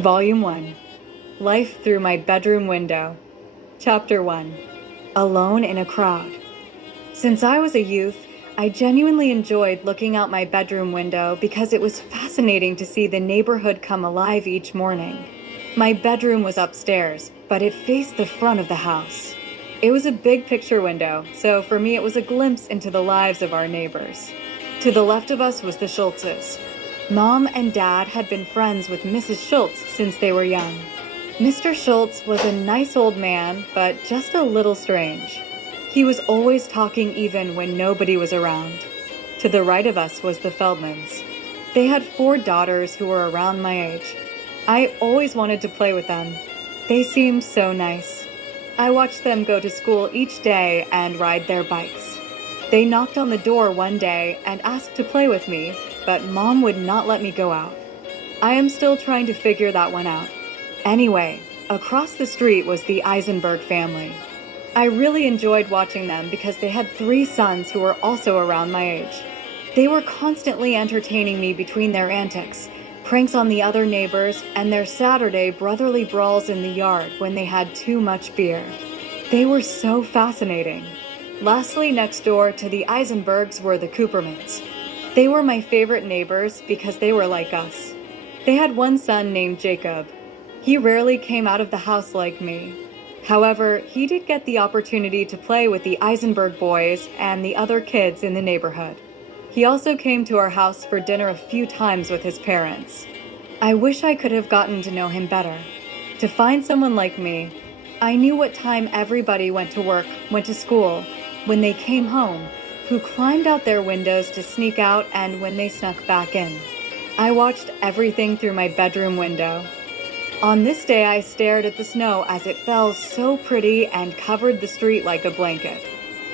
Volume 1. Life Through My Bedroom Window. Chapter 1. Alone in a Crowd. Since I was a youth, I genuinely enjoyed looking out my bedroom window because it was fascinating to see the neighborhood come alive each morning. My bedroom was upstairs, but it faced the front of the house. It was a big picture window, so for me it was a glimpse into the lives of our neighbors. To the left of us was the Schultzes. Mom and Dad had been friends with Mrs. Schultz since they were young. Mr. Schultz was a nice old man, but just a little strange. He was always talking even when nobody was around. To the right of us was the Feldmans. They had 4 daughters who were around my age. I always wanted to play with them. They seemed so nice. I watched them go to school each day and ride their bikes. They knocked on the door one day and asked to play with me, but Mom would not let me go out. I am still trying to figure that one out. Anyway, across the street was the Eisenberg family. I really enjoyed watching them because they had 3 sons who were also around my age. They were constantly entertaining me between their antics, pranks on the other neighbors, and their Saturday brotherly brawls in the yard when they had too much beer. They were so fascinating. Lastly, next door to the Eisenbergs were the Coopermans. They were my favorite neighbors because they were like us. They had one son named Jacob. He rarely came out of the house like me. However, he did get the opportunity to play with the Eisenberg boys and the other kids in the neighborhood. He also came to our house for dinner a few times with his parents. I wish I could have gotten to know him better. To find someone like me, I knew what time everybody went to work, went to school, when they came home, who climbed out their windows to sneak out, and when they snuck back in. I watched everything through my bedroom window. On this day, I stared at the snow as it fell so pretty and covered the street like a blanket.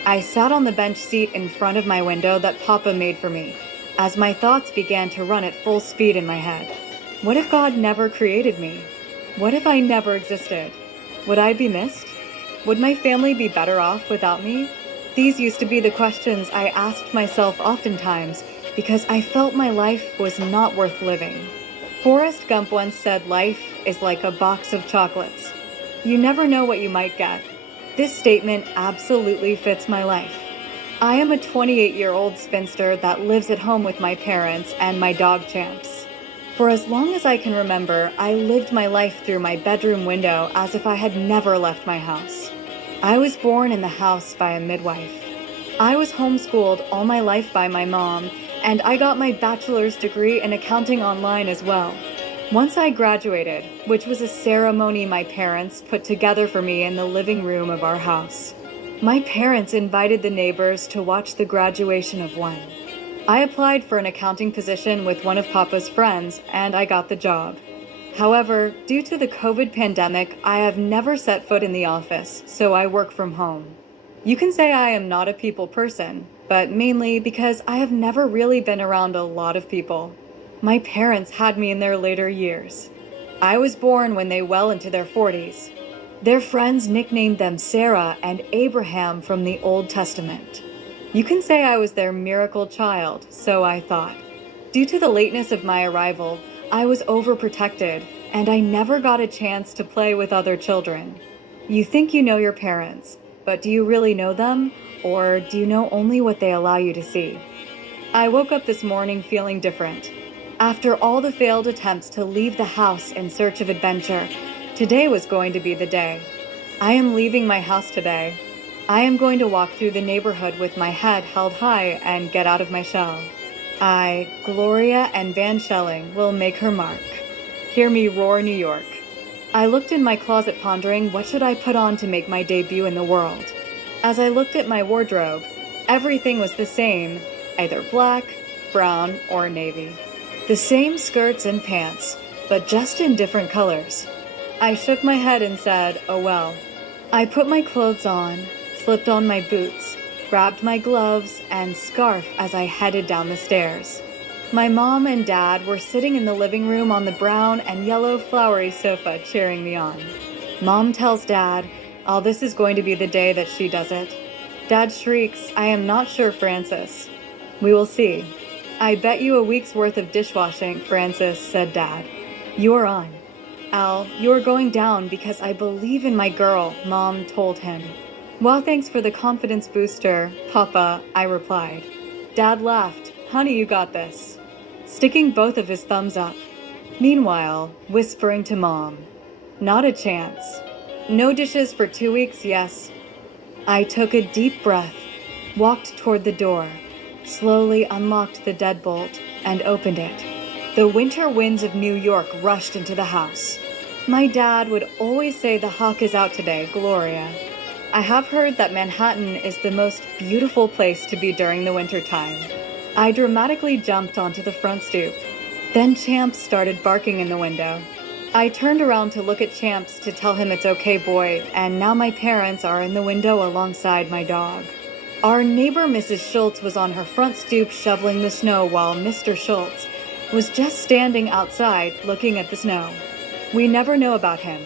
I sat on the bench seat in front of my window that Papa made for me, as my thoughts began to run at full speed in my head. What if God never created me? What if I never existed? Would I be missed? Would my family be better off without me? These used to be the questions I asked myself oftentimes because I felt my life was not worth living. Forrest Gump once said life is like a box of chocolates. You never know what you might get. This statement absolutely fits my life. I am a 28-year-old spinster that lives at home with my parents and my dog Champs. For as long as I can remember, I lived my life through my bedroom window as if I had never left my house. I was born in the house by a midwife. I was homeschooled all my life by my mom, and I got my bachelor's degree in accounting online as well. Once I graduated, which was a ceremony my parents put together for me in the living room of our house. My parents invited the neighbors to watch the graduation of one. I applied for an accounting position with one of Papa's friends, and I got the job. However, due to the COVID pandemic, I have never set foot in the office, so I work from home. You can say I am not a people person, but mainly because I have never really been around a lot of people. My parents had me in their later years. I was born when they well into their 40s. Their friends nicknamed them Sarah and Abraham from the Old Testament. You can say I was their miracle child, so I thought. Due to the lateness of my arrival, I was overprotected, and I never got a chance to play with other children. You think you know your parents, but do you really know them, or do you know only what they allow you to see? I woke up this morning feeling different. After all the failed attempts to leave the house in search of adventure, today was going to be the day. I am leaving my house today. I am going to walk through the neighborhood with my head held high and get out of my shell. I, Gloria and Van Schelling, will make her mark. Hear me roar, New York. I looked in my closet pondering what should I put on to make my debut in the world. As I looked at my wardrobe, everything was the same, either black, brown, or navy. The same skirts and pants, but just in different colors. I shook my head and said, oh well. I put my clothes on, slipped on my boots, grabbed my gloves and scarf as I headed down the stairs. My mom and dad were sitting in the living room on the brown and yellow flowery sofa cheering me on. Mom tells Dad, oh, this is going to be the day that she does it. Dad shrieks, I am not sure, Francis. We will see. I bet you a week's worth of dishwashing, Francis, said Dad. You're on. Al, you're going down because I believe in my girl, Mom told him. Well, thanks for the confidence booster, Papa, I replied. Dad laughed. Honey, you got this, sticking both of his thumbs up. Meanwhile, whispering to Mom, not a chance. No dishes for 2 weeks, yes. I took a deep breath, walked toward the door, slowly unlocked the deadbolt, and opened it. The winter winds of New York rushed into the house. My dad would always say the hawk is out today, Gloria. I have heard that Manhattan is the most beautiful place to be during the winter time. I dramatically jumped onto the front stoop. Then Champs started barking in the window. I turned around to look at Champs to tell him it's okay, boy, and now my parents are in the window alongside my dog. Our neighbor Mrs. Schultz was on her front stoop shoveling the snow while Mr. Schultz was just standing outside looking at the snow. We never know about him.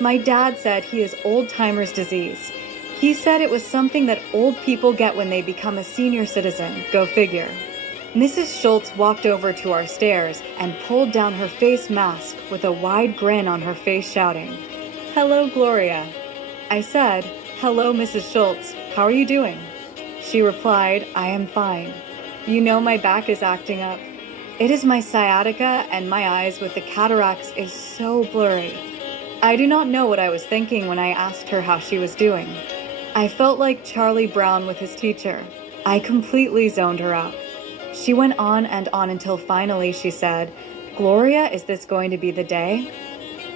My dad said he has old-timer's disease. He said it was something that old people get when they become a senior citizen, go figure. Mrs. Schultz walked over to our stairs and pulled down her face mask with a wide grin on her face, shouting, Hello, Gloria. I said, Hello, Mrs. Schultz. How are you doing? She replied, I am fine. You know my back is acting up. It is my sciatica, and my eyes with the cataracts is so blurry. I do not know what I was thinking when I asked her how she was doing. I felt like Charlie Brown with his teacher. I completely zoned her out. She went on and on until finally she said, Gloria, is this going to be the day?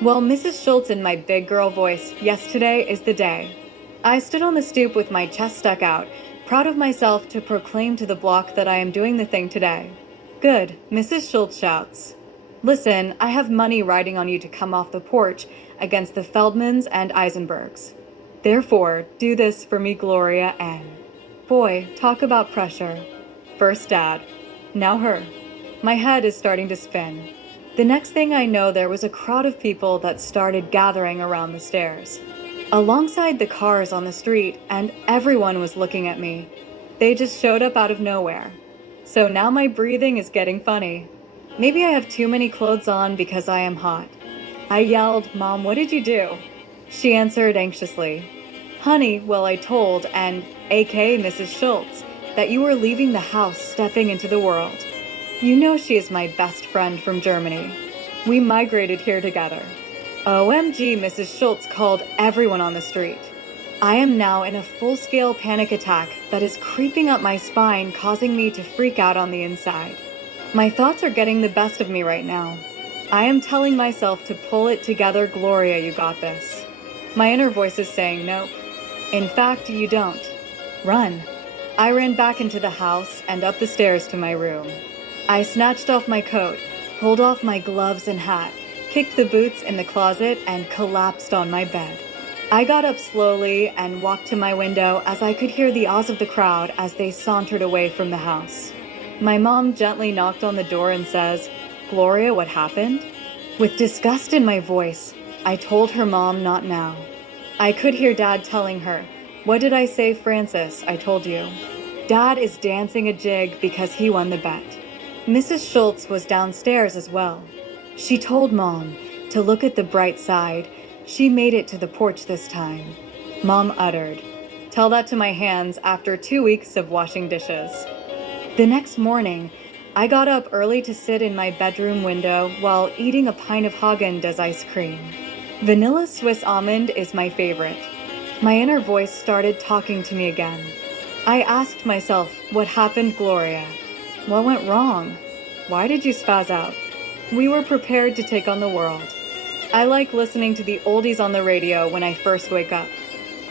Well, Mrs. Schultz in my big girl voice, yes, today is the day. I stood on the stoop with my chest stuck out, proud of myself to proclaim to the block that I am doing the thing today. Good, Mrs. Schultz shouts. Listen, I have money riding on you to come off the porch against the Feldmans and Eisenbergs. Therefore, do this for me, Gloria N. Boy, talk about pressure. First Dad, now her. My head is starting to spin. The next thing I know, there was a crowd of people that started gathering around the stairs, alongside the cars on the street, and everyone was looking at me. They just showed up out of nowhere. So now my breathing is getting funny. Maybe I have too many clothes on because I am hot. I yelled, Mom, what did you do? She answered anxiously, Honey, well, I told, and aka Mrs. Schultz, that you were leaving the house, stepping into the world. You know she is my best friend from Germany. We migrated here together. OMG, Mrs. Schultz called everyone on the street. I am now in a full-scale panic attack that is creeping up my spine, causing me to freak out on the inside. My thoughts are getting the best of me right now. I am telling myself to pull it together, Gloria, you got this. My inner voice is saying nope. In fact, you don't. Run. I ran back into the house and up the stairs to my room. I snatched off my coat, pulled off my gloves and hat, kicked the boots in the closet, and collapsed on my bed. I got up slowly and walked to my window as I could hear the ahs of the crowd as they sauntered away from the house. My mom gently knocked on the door and says, Gloria, what happened? With disgust in my voice, I told her mom not now. I could hear Dad telling her, What did I say, Francis? I told you. Dad is dancing a jig because he won the bet. Mrs. Schultz was downstairs as well. She told Mom to look at the bright side. She made it to the porch this time. Mom uttered, Tell that to my hands after 2 weeks of washing dishes. The next morning, I got up early to sit in my bedroom window while eating a pint of Häagen-Dazs ice cream. Vanilla Swiss almond is my favorite. My inner voice started talking to me again. I asked myself, what happened, Gloria? What went wrong? Why did you spaz out? We were prepared to take on the world. I like listening to the oldies on the radio when I first wake up.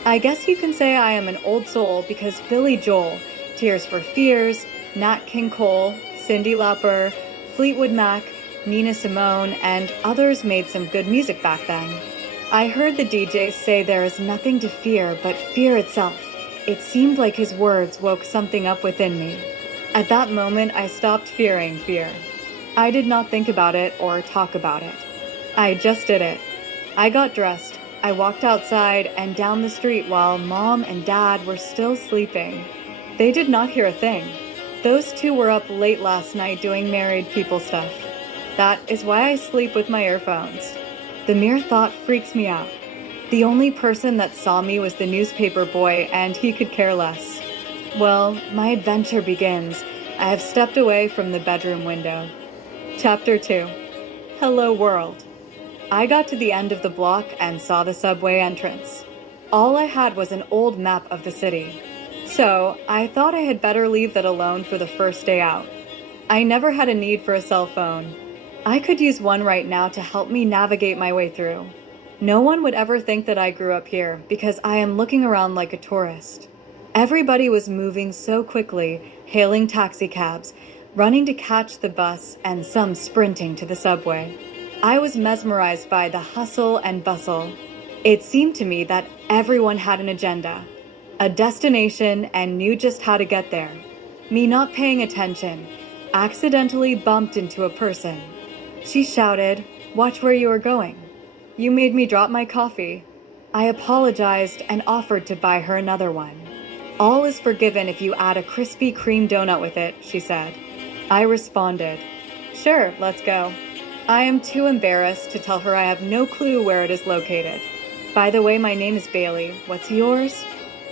I guess you can say I am an old soul because Billy Joel, Tears for Fears, Nat King Cole, Cyndi Lauper, Fleetwood Mac, Nina Simone, and others made some good music back then. I heard the DJ say there is nothing to fear but fear itself. It seemed like his words woke something up within me. At that moment, I stopped fearing fear. I did not think about it or talk about it. I just did it. I got dressed. I walked outside and down the street while Mom and Dad were still sleeping. They did not hear a thing. Those two were up late last night doing married people stuff. That is why I sleep with my earphones. The mere thought freaks me out. The only person that saw me was the newspaper boy, and he could care less. Well, my adventure begins. I have stepped away from the bedroom window. Chapter 2. Hello World. I got to the end of the block and saw the subway entrance. All I had was an old map of the city. So, I thought I had better leave that alone for the first day out. I never had a need for a cell phone. I could use one right now to help me navigate my way through. No one would ever think that I grew up here because I am looking around like a tourist. Everybody was moving so quickly, hailing taxicabs, running to catch the bus, and some sprinting to the subway. I was mesmerized by the hustle and bustle. It seemed to me that everyone had an agenda, a destination, and knew just how to get there. Me not paying attention, accidentally bumped into a person. She shouted, "Watch where you are going." You made me drop my coffee. I apologized and offered to buy her another one. All is forgiven if you add a Krispy Kreme donut with it, she said. I responded, "Sure, let's go." I am too embarrassed to tell her I have no clue where it is located. By the way, my name is Bailey. What's yours?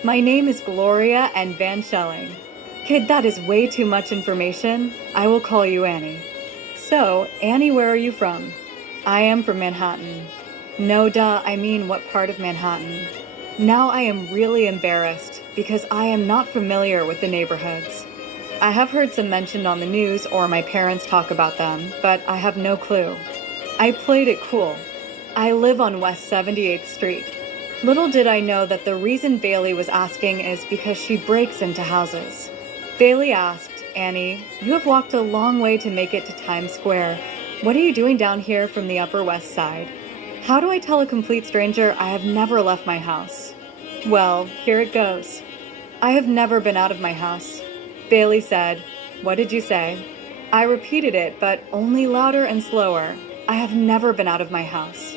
My name is Gloria and Van Schelling. Kid, that is way too much information. I will call you Annie. So, Annie, where are you from? I am from Manhattan. No, duh, I mean, what part of Manhattan? Now I am really embarrassed because I am not familiar with the neighborhoods. I have heard some mentioned on the news or my parents talk about them, but I have no clue. I played it cool. I live on West 78th Street. Little did I know that the reason Bailey was asking is because she breaks into houses. Bailey asked, "Annie, you have walked a long way to make it to Times Square. What are you doing down here from the Upper West Side?" How do I tell a complete stranger I have never left my house? Well, here it goes. I have never been out of my house. Bailey said, "What did you say?" I repeated it, but only louder and slower. I have never been out of my house.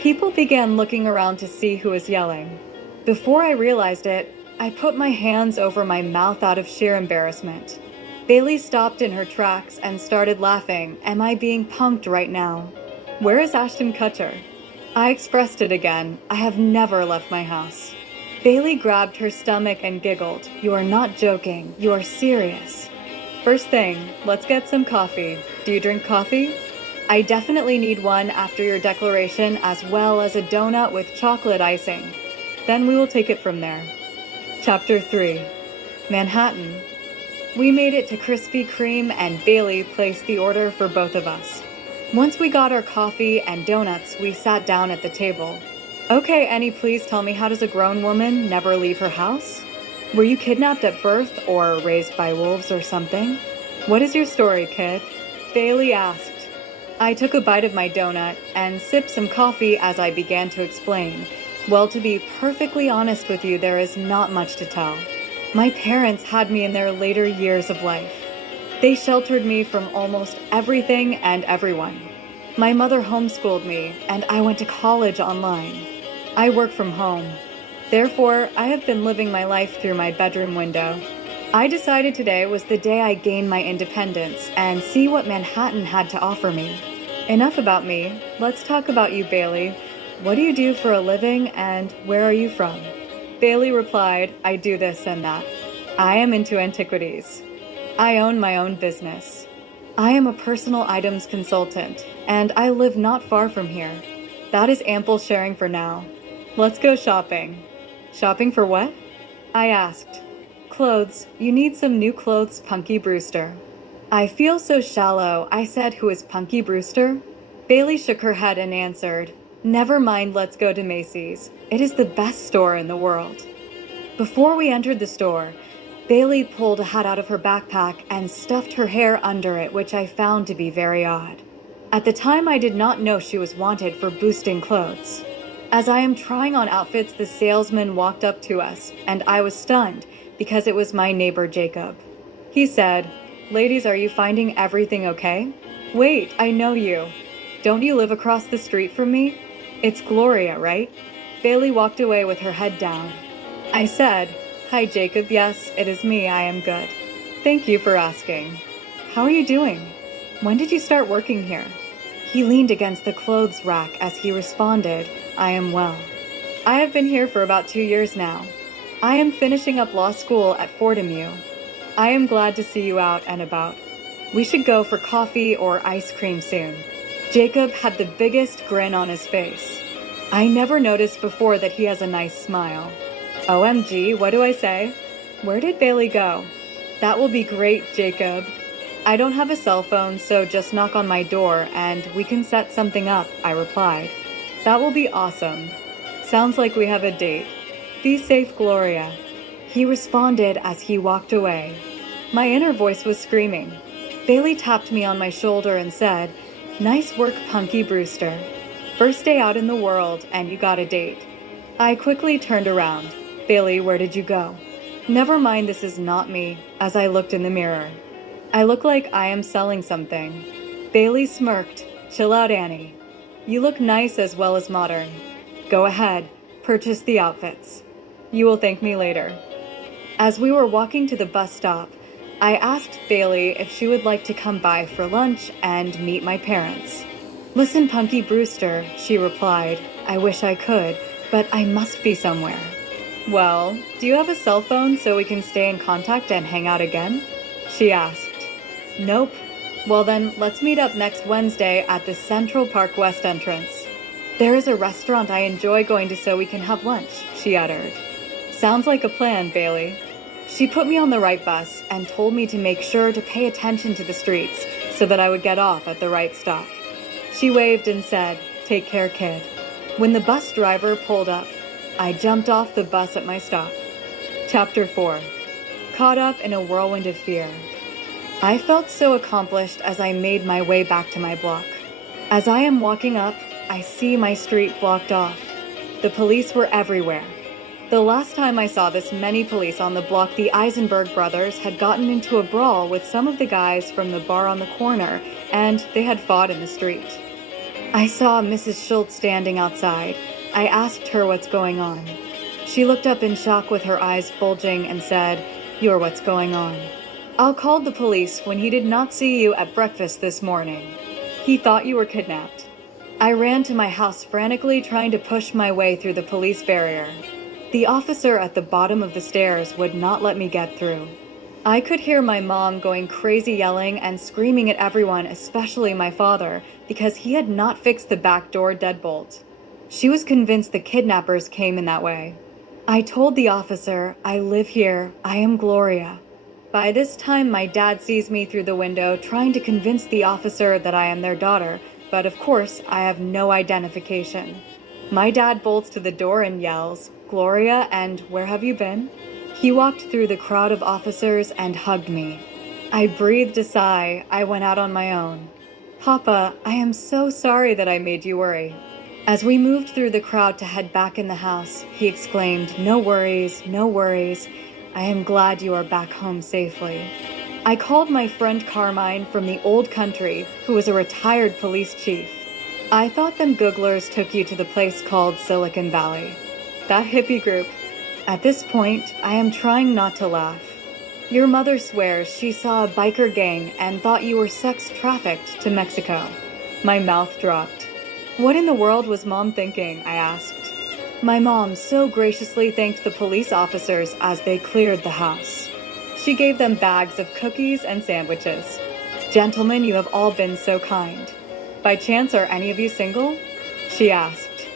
People began looking around to see who was yelling. Before I realized it, I put my hands over my mouth out of sheer embarrassment. Bailey stopped in her tracks and started laughing. Am I being punked right now? Where is Ashton Kutcher? I expressed it again. I have never left my house. Bailey grabbed her stomach and giggled. You are not joking. You are serious. First thing, let's get some coffee. Do you drink coffee? I definitely need one after your declaration, as well as a donut with chocolate icing. Then we will take it from there. Chapter 3. Manhattan. We made it to Krispy Kreme and Bailey placed the order for both of us. Once we got our coffee and donuts, we sat down at the table. Okay, Annie, please tell me, how does a grown woman never leave her house? Were you kidnapped at birth or raised by wolves or something? What is your story, kid? Bailey asked. I took a bite of my donut and sipped some coffee as I began to explain. Well, to be perfectly honest with you, there is not much to tell. My parents had me in their later years of life. They sheltered me from almost everything and everyone. My mother homeschooled me, and I went to college online. I work from home. Therefore, I have been living my life through my bedroom window. I decided today was the day I gained my independence and see what Manhattan had to offer me. Enough about me. Let's talk about you, Bailey. What do you do for a living, and where are you from? Bailey replied, I do this and that. I am into antiquities. I own my own business. I am a personal items consultant, and I live not far from here. That is ample sharing for now. Let's go shopping. Shopping for what? I asked. Clothes. You need some new clothes, Punky Brewster. I feel so shallow. I said, who is Punky Brewster? Bailey shook her head and answered, never mind, let's go to Macy's. It is the best store in the world. Before we entered the store, Bailey pulled a hat out of her backpack and stuffed her hair under it, which I found to be very odd. At the time, I did not know she was wanted for boosting clothes. As I am trying on outfits, the salesman walked up to us, and I was stunned because it was my neighbor Jacob. He said, ladies, are you finding everything okay? Wait, I know you. Don't you live across the street from me? It's Gloria, right? Bailey walked away with her head down. I said, hi Jacob, yes, it is me, I am good. Thank you for asking. How are you doing? When did you start working here? He leaned against the clothes rack as he responded, I am well. I have been here for about 2 years now. I am finishing up law school at Fordham U. I am glad to see you out and about. We should go for coffee or ice cream soon. Jacob had the biggest grin on his face. I never noticed before that he has a nice smile. OMG, what do I say? Where did Bailey go? That will be great, Jacob. I don't have a cell phone, so just knock on my door and we can set something up, I replied. That will be awesome. Sounds like we have a date. Be safe, Gloria. He responded as he walked away. My inner voice was screaming. Bailey tapped me on my shoulder and said, Nice work, Punky Brewster. First day out in the world and you got a date. I quickly turned around. Bailey, where did you go? Never mind, this is not me, as I looked in the mirror. I look like I am selling something. Bailey smirked. Chill out, Annie. You look nice as well as modern. Go ahead, purchase the outfits. You will thank me later. As we were walking to the bus stop, I asked Bailey if she would like to come by for lunch and meet my parents. Listen, Punky Brewster, she replied. I wish I could, but I must be somewhere. Well, do you have a cell phone so we can stay in contact and hang out again? She asked. Nope. Well then, let's meet up next Wednesday at the Central Park West entrance. There is a restaurant I enjoy going to so we can have lunch, she uttered. Sounds like a plan, Bailey. She put me on the right bus and told me to make sure to pay attention to the streets so that I would get off at the right stop. She waved and said, Take care, kid. When the bus driver pulled up, I jumped off the bus at my stop. Chapter 4. Caught up in a whirlwind of fear. I felt so accomplished as I made my way back to my block. As I am walking up, I see my street blocked off. The police were everywhere. The last time I saw this many police on the block, the Eisenberg brothers had gotten into a brawl with some of the guys from the bar on the corner, and they had fought in the street. I saw Mrs. Schultz standing outside. I asked her what's going on. She looked up in shock with her eyes bulging and said, You're what's going on. Al called the police when he did not see you at breakfast this morning. He thought you were kidnapped. I ran to my house frantically trying to push my way through the police barrier. The officer at the bottom of the stairs would not let me get through. I could hear my mom going crazy yelling and screaming at everyone, especially my father, because he had not fixed the back door deadbolt. She was convinced the kidnappers came in that way. I told the officer, I live here, I am Gloria. By this time, my dad sees me through the window trying to convince the officer that I am their daughter, but of course, I have no identification. My dad bolts to the door and yells, Gloria, and where have you been? He walked through the crowd of officers and hugged me. I breathed a sigh. I went out on my own. Papa, I am so sorry that I made you worry. As we moved through the crowd to head back in the house, he exclaimed, No worries, no worries. I am glad you are back home safely. I called my friend Carmine from the old country, who was a retired police chief. I thought them Googlers took you to the place called Silicon Valley. That hippie group. At this point, I am trying not to laugh. Your mother swears she saw a biker gang and thought you were sex trafficked to Mexico. My mouth dropped. What in the world was Mom thinking? I asked. My mom so graciously thanked the police officers as they cleared the house. She gave them bags of cookies and sandwiches. Gentlemen, you have all been so kind. By chance, are any of you single? She asked.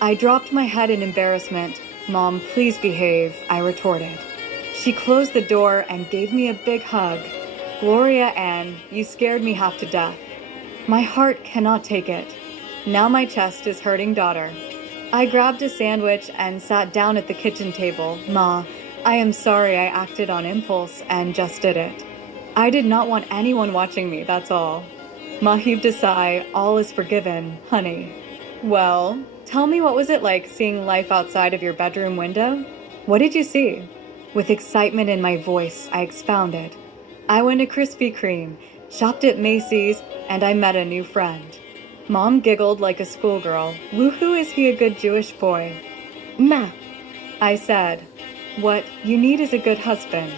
I dropped my head in embarrassment. Mom, please behave, I retorted. She closed the door and gave me a big hug. Gloria Ann, you scared me half to death. My heart cannot take it. Now my chest is hurting, daughter. I grabbed a sandwich and sat down at the kitchen table. Ma, I am sorry I acted on impulse and just did it. I did not want anyone watching me, that's all. Ma heaved a sigh. All is forgiven, honey. Well, tell me, what was it like seeing life outside of your bedroom window? What did you see? With excitement in my voice, I expounded. I went to Krispy Kreme, shopped at Macy's, and I met a new friend. Mom giggled like a schoolgirl. Woohoo, is he a good Jewish boy? Ma, I said. What you need is a good husband.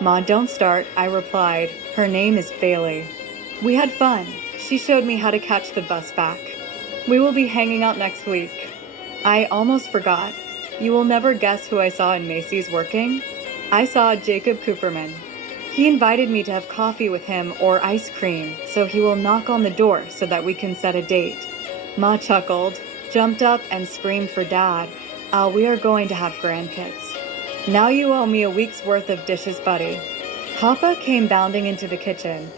Ma, don't start, I replied. Her name is Bailey. We had fun. She showed me how to catch the bus back. We will be hanging out next week. I almost forgot. You will never guess who I saw in Macy's working. I saw Jacob Cooperman. He invited me to have coffee with him or ice cream, so he will knock on the door so that we can set a date. Ma chuckled, jumped up, and screamed for Dad. We are going to have grandkids. Now you owe me a week's worth of dishes, buddy. Papa came bounding into the kitchen.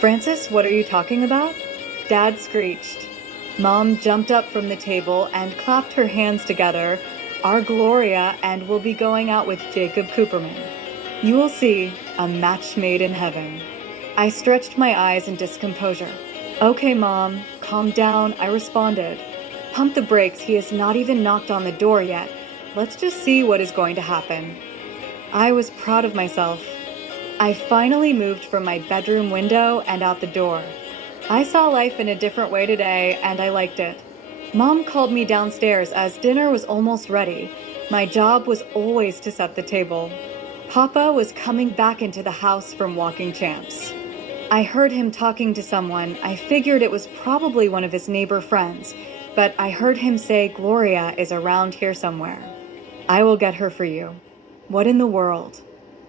Francis, what are you talking about? Dad screeched. Mom jumped up from the table and clapped her hands together. Our Gloria and will be going out with Jacob Cooperman. You will see, a match made in heaven. I stretched my eyes in discomposure. Okay, Mom, calm down, I responded. Pump the brakes, he has not even knocked on the door yet. Let's just see what is going to happen. I was proud of myself. I finally moved from my bedroom window and out the door. I saw life in a different way today, and I liked it. Mom called me downstairs as dinner was almost ready. My job was always to set the table. Papa was coming back into the house from Walking Champs. I heard him talking to someone. I figured it was probably one of his neighbor friends, but I heard him say Gloria is around here somewhere. I will get her for you. What in the world?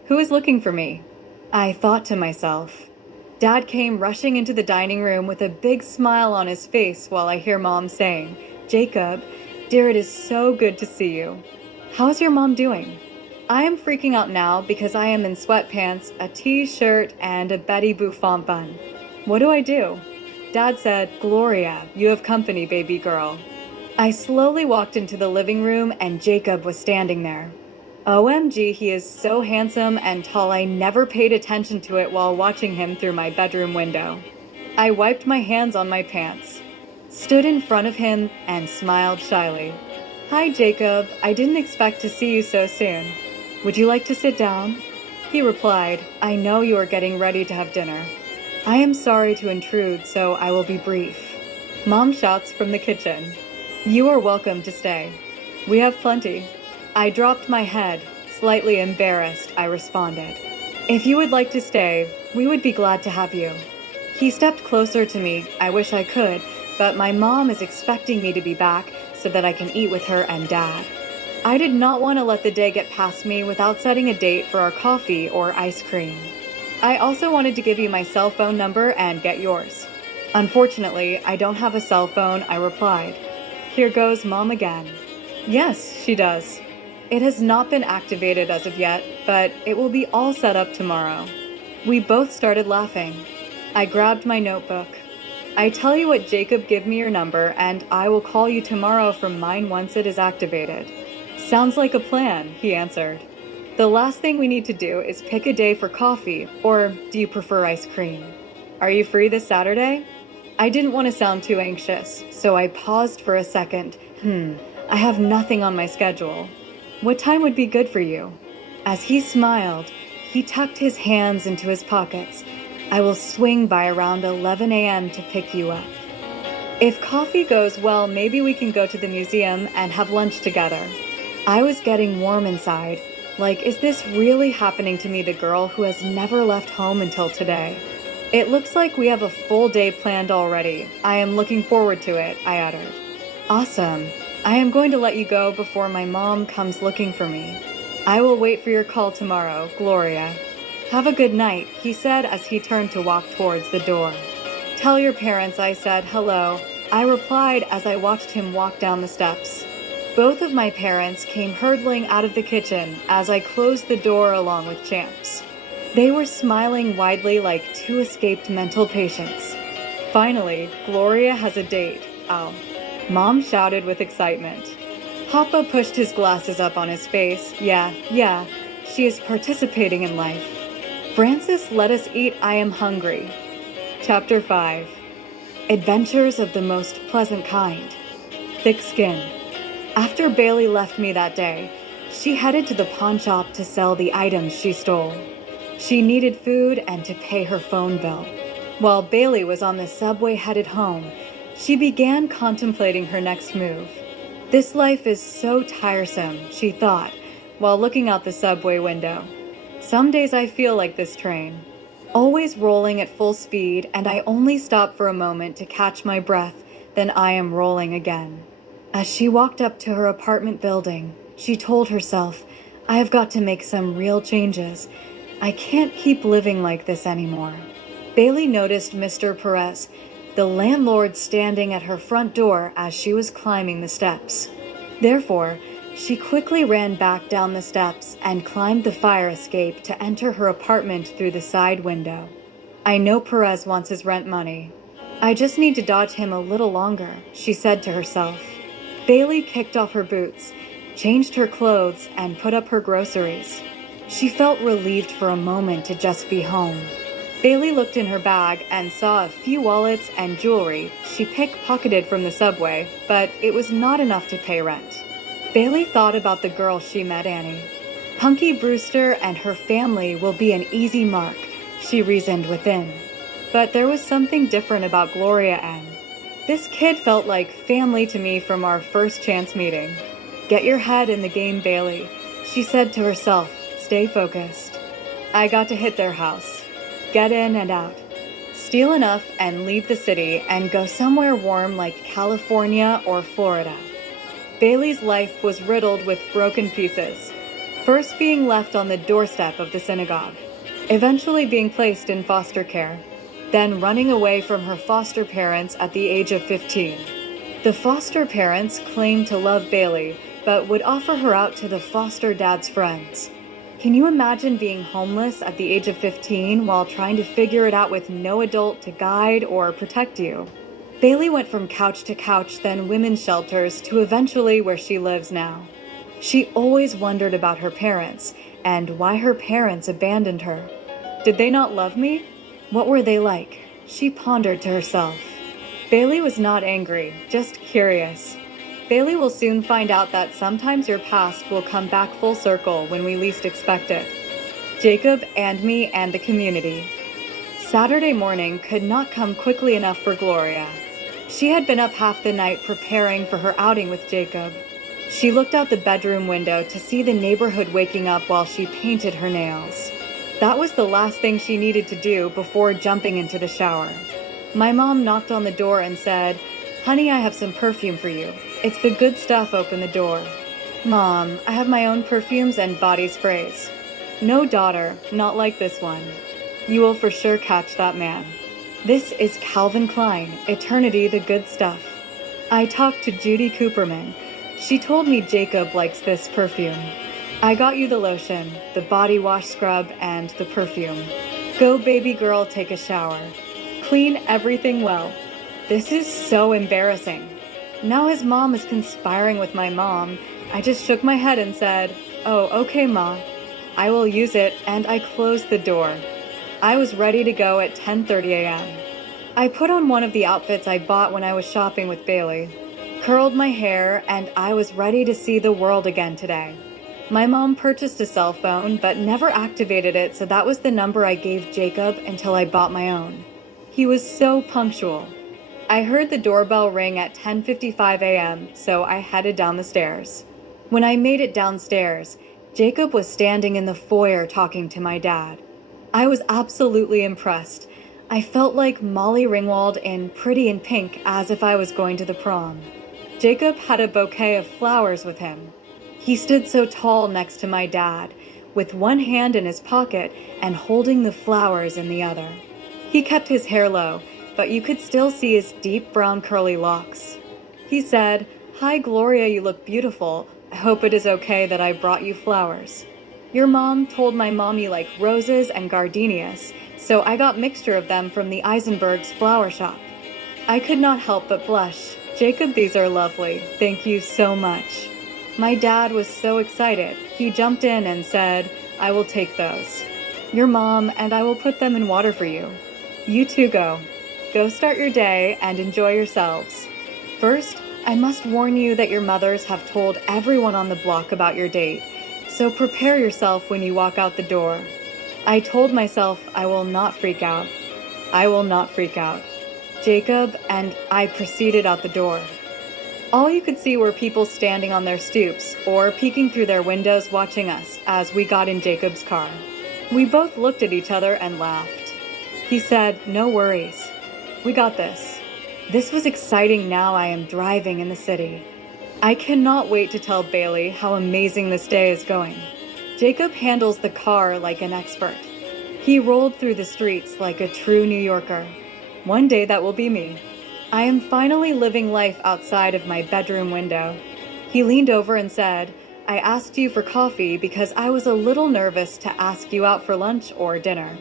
Who is looking for me? I thought to myself. Dad came rushing into the dining room with a big smile on his face while I hear Mom saying, Jacob, dear, it is so good to see you. How's your mom doing? I am freaking out now because I am in sweatpants, a t-shirt, and a Betty Bouffant bun. What do I do? Dad said, Gloria, you have company, baby girl. I slowly walked into the living room and Jacob was standing there. OMG, he is so handsome and tall I never paid attention to it while watching him through my bedroom window. I wiped my hands on my pants, stood in front of him, and smiled shyly. Hi, Jacob. I didn't expect to see you so soon. Would you like to sit down? He replied, I know you are getting ready to have dinner. I am sorry to intrude, so I will be brief. Mom shouts from the kitchen. You are welcome to stay. We have plenty. I dropped my head. Slightly embarrassed, I responded. If you would like to stay, we would be glad to have you. He stepped closer to me. I wish I could, but my mom is expecting me to be back so that I can eat with her and Dad. I did not want to let the day get past me without setting a date for our coffee or ice cream. I also wanted to give you my cell phone number and get yours. Unfortunately, I don't have a cell phone, I replied. Here goes Mom again. Yes, she does. It has not been activated as of yet, but it will be all set up tomorrow. We both started laughing. I grabbed my notebook. I tell you what, Jacob, give me your number, and I will call you tomorrow from mine once it is activated. Sounds like a plan, he answered. The last thing we need to do is pick a day for coffee, or do you prefer ice cream? Are you free this Saturday? I didn't want to sound too anxious, so I paused for a second. I have nothing on my schedule. What time would be good for you? As he smiled, he tucked his hands into his pockets. I will swing by around 11 a.m. to pick you up. If coffee goes well, maybe we can go to the museum and have lunch together. I was getting warm inside. Like, is this really happening to me, the girl who has never left home until today? It looks like we have a full day planned already. I am looking forward to it, I uttered. Awesome. I am going to let you go before my mom comes looking for me. I will wait for your call tomorrow, Gloria. Have a good night, he said as he turned to walk towards the door. Tell your parents I said hello, I replied as I watched him walk down the steps. Both of my parents came hurtling out of the kitchen as I closed the door along with Champs. They were smiling widely like two escaped mental patients. Finally, Gloria has a date. Mom shouted with excitement. Papa pushed his glasses up on his face. Yeah, she is participating in life. Francis, let us eat, I am hungry. Chapter 5. Adventures of the most pleasant kind. Thick skin. After Bailey left me that day, she headed to the pawn shop to sell the items she stole. She needed food and to pay her phone bill. While Bailey was on the subway headed home, she began contemplating her next move. This life is so tiresome, she thought, while looking out the subway window. Some days I feel like this train. always rolling at full speed, and I only stop for a moment to catch my breath, then I am rolling again. As she walked up to her apartment building, she told herself, I have got to make some real changes. I can't keep living like this anymore. Bailey noticed Mr. Perez, the landlord, standing at her front door as she was climbing the steps. Therefore, she quickly ran back down the steps and climbed the fire escape to enter her apartment through the side window. I know Perez wants his rent money. I just need to dodge him a little longer, she said to herself. Bailey kicked off her boots, changed her clothes, and put up her groceries. She felt relieved for a moment to just be home. Bailey looked in her bag and saw a few wallets and jewelry she pickpocketed from the subway, but it was not enough to pay rent. Bailey thought about the girl she met, Annie. Punky Brewster and her family will be an easy mark, she reasoned within. But there was something different about Gloria Ann. This kid felt like family to me from our first chance meeting. Get your head in the game, Bailey, she said to herself. Stay focused. I got to hit their house. Get in and out. Steal enough and leave the city and go somewhere warm like California or Florida. Bailey's life was riddled with broken pieces. First being left on the doorstep of the synagogue, eventually being placed in foster care, then running away from her foster parents at the age of 15. The foster parents claimed to love Bailey, but would offer her out to the foster dad's friends. Can you imagine being homeless at the age of 15 while trying to figure it out with no adult to guide or protect you? Bailey went from couch to couch, then women's shelters, to eventually where she lives now. She always wondered about her parents and why her parents abandoned her. Did they not love me? What were they like? She pondered to herself. Bailey was not angry, just curious. Bailey will soon find out that sometimes your past will come back full circle when we least expect it. Jacob and me and the community. Saturday morning could not come quickly enough for Gloria. She had been up half the night preparing for her outing with Jacob. She looked out the bedroom window to see the neighborhood waking up while she painted her nails. That was the last thing she needed to do before jumping into the shower. My mom knocked on the door and said, Honey, I have some perfume for you. It's the good stuff, open the door. Mom, I have my own perfumes and body sprays. No, daughter, not like this one. You will for sure catch that man. This is Calvin Klein, Eternity the Good Stuff. I talked to Judy Cooperman. She told me Jacob likes this perfume. I got you the lotion, the body wash scrub, and the perfume. Go, baby girl, take a shower. Clean everything well. This is so embarrassing. Now his mom is conspiring with my mom. I just shook my head and said, Oh, okay, Ma. I will use it, and I closed the door. I was ready to go at 10:30 a.m. I put on one of the outfits I bought when I was shopping with Bailey, curled my hair, and I was ready to see the world again today. My mom purchased a cell phone, but never activated it, so that was the number I gave Jacob until I bought my own. He was so punctual. I heard the doorbell ring at 10:55 a.m., so I headed down the stairs. When I made it downstairs, Jacob was standing in the foyer talking to my dad. I was absolutely impressed. I felt like Molly Ringwald in Pretty in Pink, as if I was going to the prom. Jacob had a bouquet of flowers with him. He stood so tall next to my dad, with one hand in his pocket and holding the flowers in the other. He kept his hair low, but you could still see his deep brown curly locks. He said, Hi, Gloria, you look beautiful. I hope it is okay that I brought you flowers. Your mom told my mom you like roses and gardenias, so I got mixture of them from the Eisenberg's flower shop. I could not help but blush. Jacob, these are lovely. Thank you so much. My dad was so excited. He jumped in and said, I will take those. Your mom and I will put them in water for you. You two go. Go start your day and enjoy yourselves. First, I must warn you that your mothers have told everyone on the block about your date, so prepare yourself when you walk out the door. I told myself I will not freak out. I will not freak out. Jacob and I proceeded out the door. All you could see were people standing on their stoops or peeking through their windows watching us as we got in Jacob's car. We both looked at each other and laughed. He said, "No worries. We got this." This was exciting now I am driving in the city. I cannot wait to tell Bailey how amazing this day is going. Jacob handles the car like an expert. He rolled through the streets like a true New Yorker. One day that will be me. I am finally living life outside of my bedroom window. He leaned over and said, "I asked you for coffee because I was a little nervous to ask you out for lunch or dinner.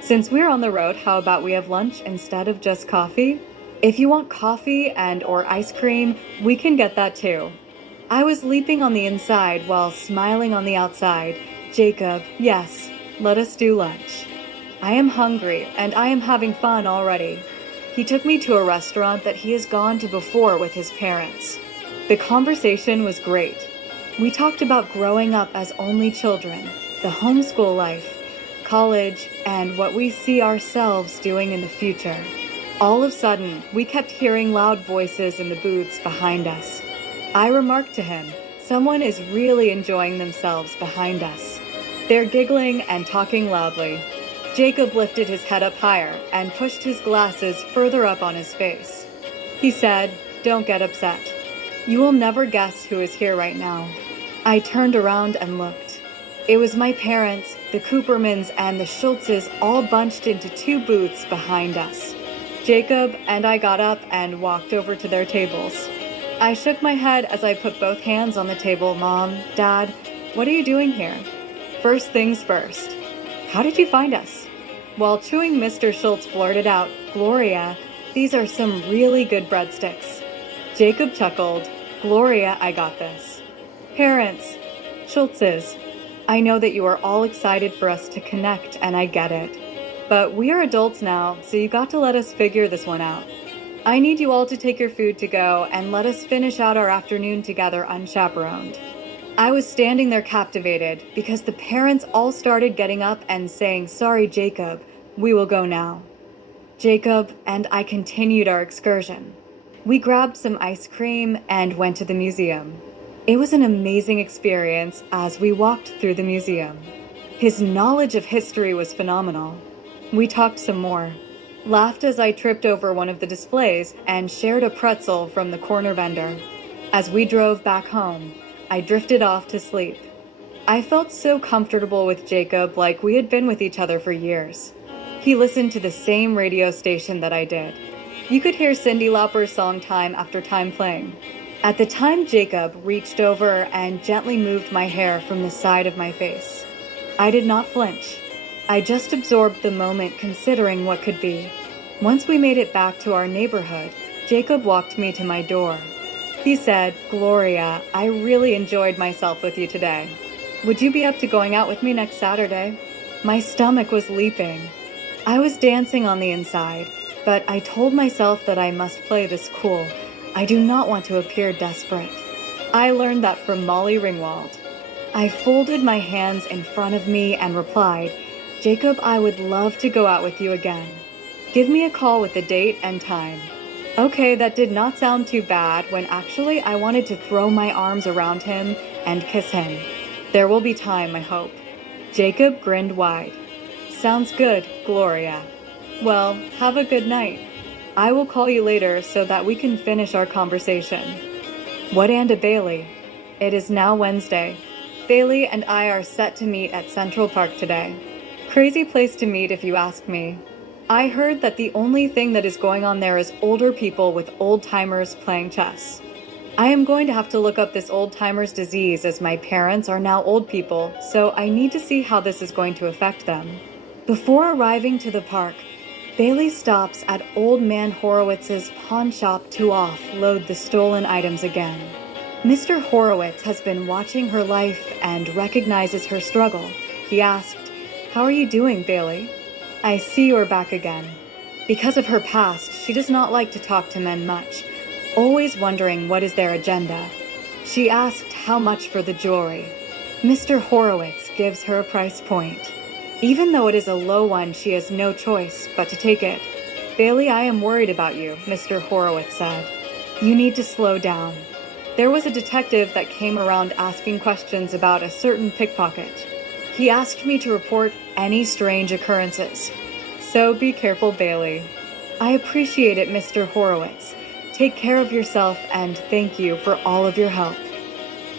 Since we're on the road, how about we have lunch instead of just coffee? If you want coffee and or ice cream, we can get that too." I was leaping on the inside while smiling on the outside. "Jacob, yes, let us do lunch. I am hungry and I am having fun already." He took me to a restaurant that he has gone to before with his parents. The conversation was great. We talked about growing up as only children, the homeschool life, college, and what we see ourselves doing in the future. All of a sudden, we kept hearing loud voices in the booths behind us. I remarked to him, "Someone is really enjoying themselves behind us." They're giggling and talking loudly. Jacob lifted his head up higher and pushed his glasses further up on his face. He said, "Don't get upset. You will never guess who is here right now." I turned around and looked. It was my parents, the Coopermans, and the Schultzes all bunched into two booths behind us. Jacob and I got up and walked over to their tables. I shook my head as I put both hands on the table. "Mom, Dad, what are you doing here?" "First things first. How did you find us?" While chewing, Mr. Schultz blurted out, "Gloria, these are some really good breadsticks." Jacob chuckled. "Gloria, I got this." "Parents, Schultzes, I know that you are all excited for us to connect, and I get it. But we are adults now, so you got to let us figure this one out. I need you all to take your food to go and let us finish out our afternoon together unchaperoned." I was standing there captivated because the parents all started getting up and saying, "Sorry, Jacob, we will go now." Jacob and I continued our excursion. We grabbed some ice cream and went to the museum. It was an amazing experience as we walked through the museum. His knowledge of history was phenomenal. We talked some more, laughed as I tripped over one of the displays, and shared a pretzel from the corner vendor. As we drove back home, I drifted off to sleep. I felt so comfortable with Jacob, like we had been with each other for years. He listened to the same radio station that I did. You could hear Cyndi Lauper's song time after time playing. At the time, Jacob reached over and gently moved my hair from the side of my face. I did not flinch. I just absorbed the moment, considering what could be. Once we made it back to our neighborhood, Jacob walked me to my door. He said, "Gloria, I really enjoyed myself with you today. Would you be up to going out with me next Saturday?" My stomach was leaping. I was dancing on the inside, but I told myself that I must play this cool. I do not want to appear desperate. I learned that from Molly Ringwald. I folded my hands in front of me and replied, "Jacob, I would love to go out with you again. Give me a call with the date and time." Okay, that did not sound too bad when actually I wanted to throw my arms around him and kiss him. There will be time, I hope. Jacob grinned wide. "Sounds good, Gloria. Well, have a good night. I will call you later so that we can finish our conversation." What and a Bailey? It is now Wednesday. Bailey and I are set to meet at Central Park today. Crazy place to meet if you ask me. I heard that the only thing that is going on there is older people with old-timers playing chess. I am going to have to look up this old-timers disease as my parents are now old people, so I need to see how this is going to affect them. Before arriving to the park, Bailey stops at Old Man Horowitz's pawn shop to offload the stolen items again. Mr. Horowitz has been watching her life and recognizes her struggle. He asked, "How are you doing, Bailey?" "I see you're back again." Because of her past, she does not like to talk to men much, always wondering what is their agenda. She asked how much for the jewelry. Mr. Horowitz gives her a price point. Even though it is a low one, she has no choice but to take it. "Bailey, I am worried about you," Mr. Horowitz said. "You need to slow down. There was a detective that came around asking questions about a certain pickpocket. He asked me to report any strange occurrences. So be careful, Bailey. I appreciate it, Mr. Horowitz. Take care of yourself and thank you for all of your help.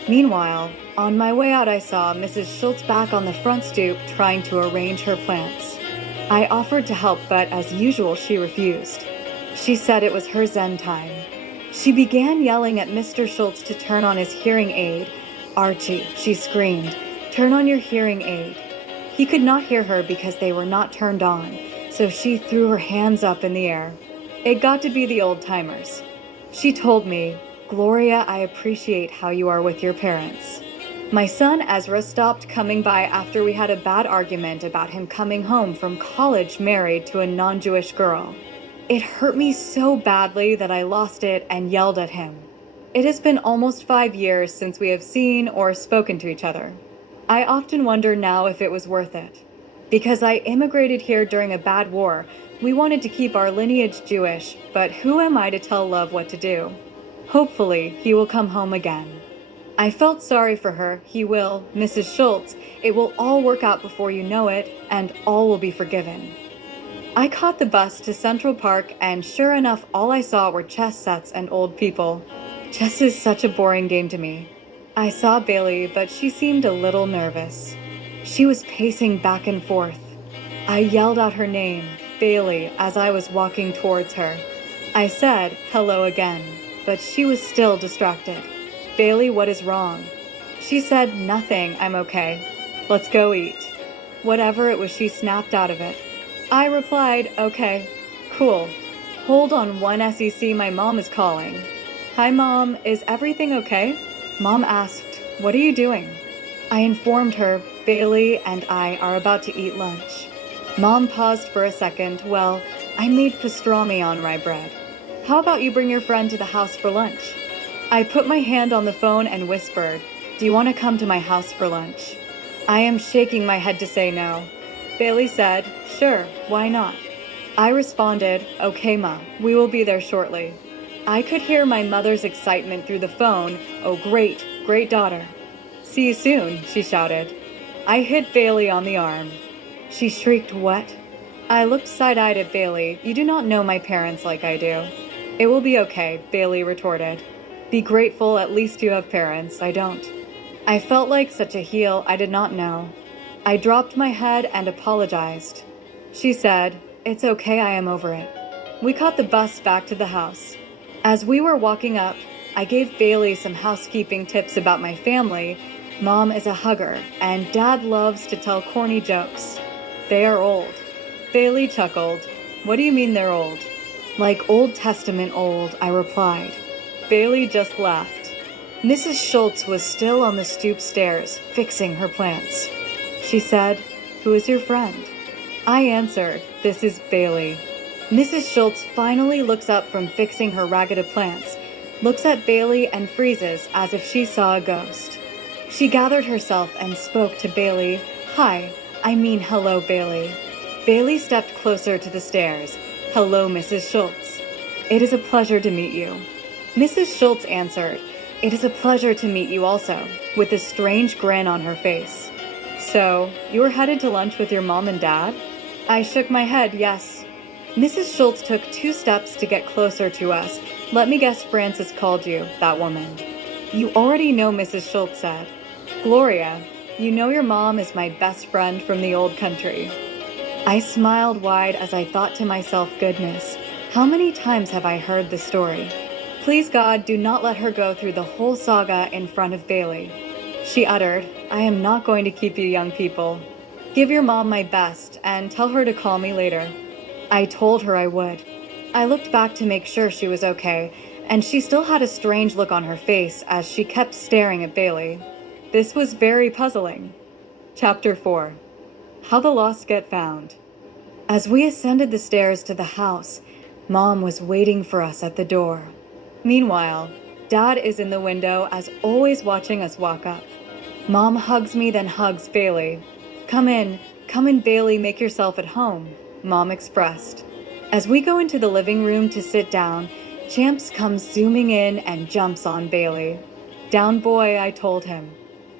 Meanwhile, on my way out, I saw Mrs. Schultz back on the front stoop trying to arrange her plants. I offered to help, but as usual, she refused. She said it was her Zen time. She began yelling at Mr. Schultz to turn on his hearing aid. Archie, she screamed, turn on your hearing aid. He could not hear her because they were not turned on, so she threw her hands up in the air. It got to be the old-timers. She told me, Gloria, I appreciate how you are with your parents. My son Ezra stopped coming by after we had a bad argument about him coming home from college married to a non-Jewish girl. It hurt me so badly that I lost it and yelled at him. It has been almost 5 years since we have seen or spoken to each other. I often wonder now if it was worth it. Because I immigrated here during a bad war, we wanted to keep our lineage Jewish, but who am I to tell love what to do? Hopefully, he will come home again. I felt sorry for her. He will, Mrs. Schultz. It will all work out before you know it, and all will be forgiven. I caught the bus to Central Park, and sure enough, all I saw were chess sets and old people. Chess is such a boring game to me. I saw Bailey, but she seemed a little nervous. She was pacing back and forth. I yelled out her name, Bailey, as I was walking towards her. I said hello again, but she was still distracted. Bailey, what is wrong? She said, nothing, I'm okay. Let's go eat. Whatever it was, she snapped out of it. I replied, okay, cool. Hold on one SEC, my mom is calling. Hi, Mom, is everything okay? Mom asked, what are you doing? I informed her, Bailey and I are about to eat lunch. Mom paused for a second. Well, I made pastrami on rye bread. How about you bring your friend to the house for lunch? I put my hand on the phone and whispered, do you want to come to my house for lunch? I am shaking my head to say no. Bailey said, sure, why not? I responded, okay, Ma, we will be there shortly. I could hear my mother's excitement through the phone. Oh, great, great daughter. See you soon, she shouted. I hit Bailey on the arm. She shrieked, what? I looked side-eyed at Bailey. You do not know my parents like I do. It will be okay, Bailey retorted. Be grateful, at least you have parents. I don't. I felt like such a heel I did not know. I dropped my head and apologized. She said, it's okay, I am over it. We caught the bus back to the house. As we were walking up, I gave Bailey some housekeeping tips about my family. Mom is a hugger, and Dad loves to tell corny jokes. They are old. Bailey chuckled. What do you mean they're old? Like Old Testament old, I replied. Bailey just laughed. Mrs. Schultz was still on the stoop stairs, fixing her plants. She said, who is your friend? I answered, this is Bailey. Mrs. Schultz finally looks up from fixing her ragged plants, looks at Bailey and freezes as if she saw a ghost. She gathered herself and spoke to Bailey. Hi, I mean hello, Bailey. Bailey stepped closer to the stairs. Hello, Mrs. Schultz. It is a pleasure to meet you. Mrs. Schultz answered, it is a pleasure to meet you also, with a strange grin on her face. So, you were headed to lunch with your mom and dad? I shook my head, yes. Mrs. Schultz took 2 steps to get closer to us. Let me guess Frances called you, that woman. You already know, Mrs. Schultz said. Gloria, you know your mom is my best friend from the old country. I smiled wide as I thought to myself, goodness, how many times have I heard the story? Please God, do not let her go through the whole saga in front of Bailey. She uttered, I am not going to keep you young people. Give your mom my best and tell her to call me later. I told her I would. I looked back to make sure she was okay, and she still had a strange look on her face as she kept staring at Bailey. This was very puzzling. Chapter 4. How the Lost Get Found. As we ascended the stairs to the house, Mom was waiting for us at the door. Meanwhile, Dad is in the window as always watching us walk up. Mom hugs me, then hugs Bailey. Come in, Bailey, make yourself at home, Mom expressed. As we go into the living room to sit down, Champs comes zooming in and jumps on Bailey. Down boy, I told him.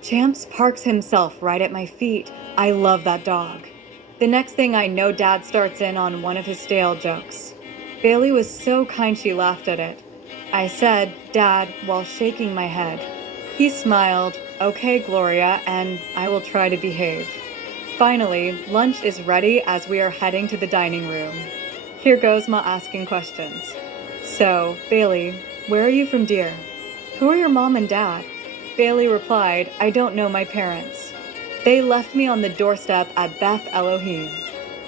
Champs parks himself right at my feet. I love that dog. The next thing I know, Dad starts in on one of his stale jokes. Bailey was so kind she laughed at it. I said, "Dad," while shaking my head. He smiled, "Okay, Gloria, and I will try to behave." Finally, lunch is ready as we are heading to the dining room. Here goes Ma asking questions. "So, Bailey, where are you from, dear?" "Who are your mom and dad?" Bailey replied, "I don't know my parents. They left me on the doorstep at Beth Elohim.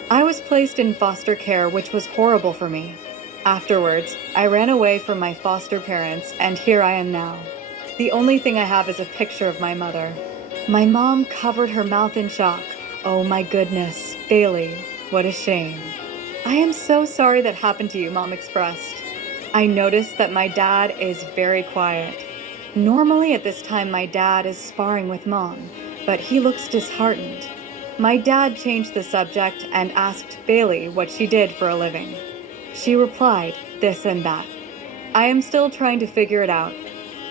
I was placed in foster care, which was horrible for me. Afterwards, I ran away from my foster parents, and here I am now. The only thing I have is a picture of my mother." My mom covered her mouth in shock. "Oh my goodness, Bailey, what a shame." "I am so sorry that happened to you," Mom expressed. I noticed that my dad is very quiet. Normally at this time my dad is sparring with Mom, but he looks disheartened. My dad changed the subject and asked Bailey what she did for a living. She replied, "This and that." "I am still trying to figure it out."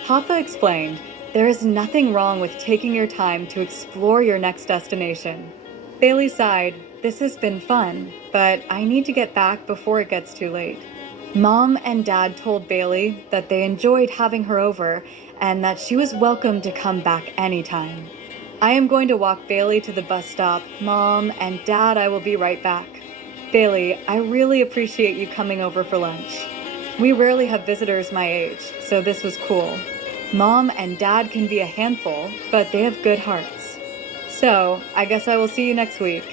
Papa explained, "There is nothing wrong with taking your time to explore your next destination." Bailey sighed, "This has been fun, but I need to get back before it gets too late." Mom and Dad told Bailey that they enjoyed having her over and that she was welcome to come back anytime. "I am going to walk Bailey to the bus stop. Mom and Dad, I will be right back." "Bailey, I really appreciate you coming over for lunch. We rarely have visitors my age, so this was cool. Mom and Dad can be a handful, but they have good hearts. So, I guess I will see you next week."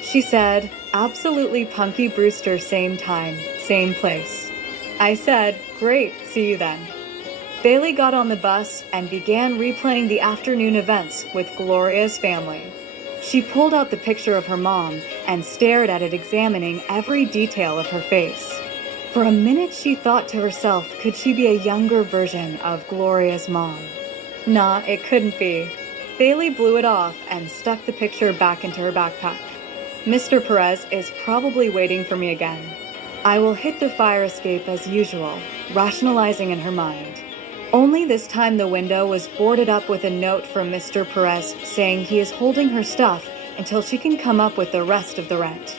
She said, "Absolutely Punky Brewster, same time, same place." I said, "Great, see you then." Bailey got on the bus and began replaying the afternoon events with Gloria's family. She pulled out the picture of her mom and stared at it, examining every detail of her face. For a minute she thought to herself, could she be a younger version of Gloria's mom? Nah, it couldn't be. Bailey blew it off and stuck the picture back into her backpack. "Mr. Perez is probably waiting for me again. I will hit the fire escape as usual," rationalizing in her mind. Only this time the window was boarded up with a note from Mr. Perez saying he is holding her stuff until she can come up with the rest of the rent.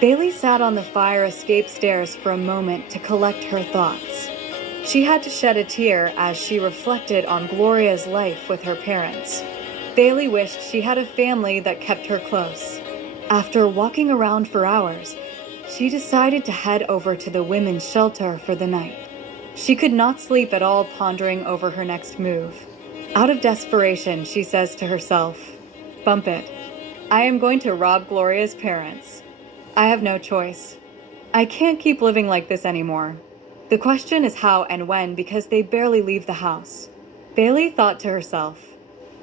Bailey sat on the fire escape stairs for a moment to collect her thoughts. She had to shed a tear as she reflected on Gloria's life with her parents. Bailey wished she had a family that kept her close. After walking around for hours, she decided to head over to the women's shelter for the night. She could not sleep at all, pondering over her next move. Out of desperation, she says to herself, "Bump it. I am going to rob Gloria's parents. I have no choice. I can't keep living like this anymore." The question is how and when, because they barely leave the house. Bailey thought to herself,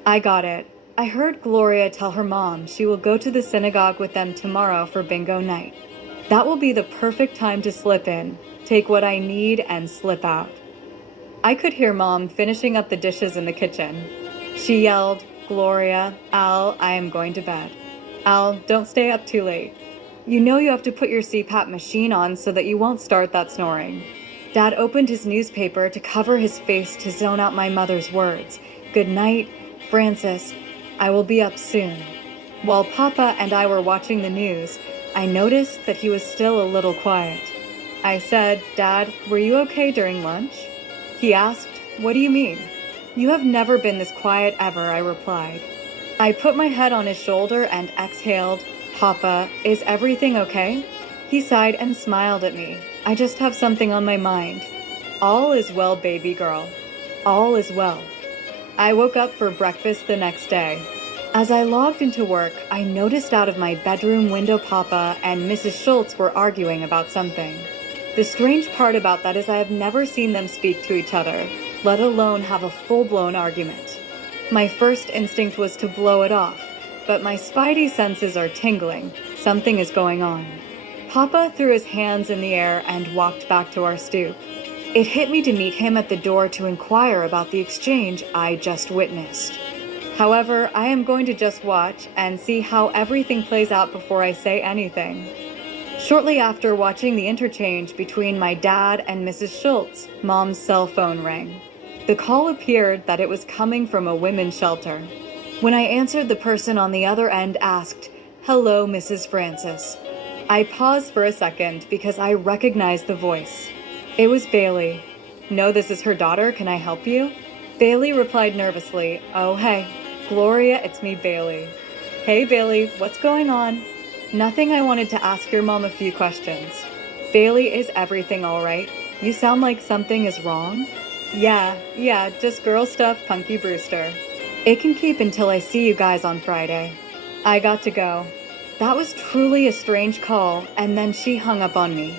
"I got it. I heard Gloria tell her mom she will go to the synagogue with them tomorrow for bingo night. That will be the perfect time to slip in, take what I need, and slip out." I could hear Mom finishing up the dishes in the kitchen. She yelled, "Gloria, Al, I am going to bed. Al, don't stay up too late. You know you have to put your CPAP machine on so that you won't start that snoring." Dad opened his newspaper to cover his face to zone out my mother's words. "Good night, Francis. I will be up soon." While Papa and I were watching the news, I noticed that he was still a little quiet. I said, "Dad, were you okay during lunch?" He asked, "What do you mean?" "You have never been this quiet ever," I replied. I put my head on his shoulder and exhaled, "Papa, is everything okay?" He sighed and smiled at me. "I just have something on my mind." "All is well, baby girl. All is well." I woke up for breakfast the next day. As I logged into work, I noticed out of my bedroom window Papa and Mrs. Schultz were arguing about something. The strange part about that is I have never seen them speak to each other, let alone have a full-blown argument. My first instinct was to blow it off, but my spidey senses are tingling. Something is going on. Papa threw his hands in the air and walked back to our stoop. It hit me to meet him at the door to inquire about the exchange I just witnessed. However, I am going to just watch and see how everything plays out before I say anything. Shortly after watching the interchange between my dad and Mrs. Schultz, Mom's cell phone rang. The call appeared that it was coming from a women's shelter. When I answered, the person on the other end asked, Hello, Mrs. Francis. I paused for a second because I recognized the voice. It was Bailey. No, this is her daughter. Can I help you? Bailey replied nervously, Oh, hey. Gloria, it's me, Bailey. Hey, Bailey, what's going on? Nothing. I wanted to ask your mom a few questions. Bailey, is everything all right? You sound like something is wrong. Yeah, just girl stuff, Punky Brewster. It can keep until I see you guys on Friday. I got to go. That was truly a strange call, and then she hung up on me.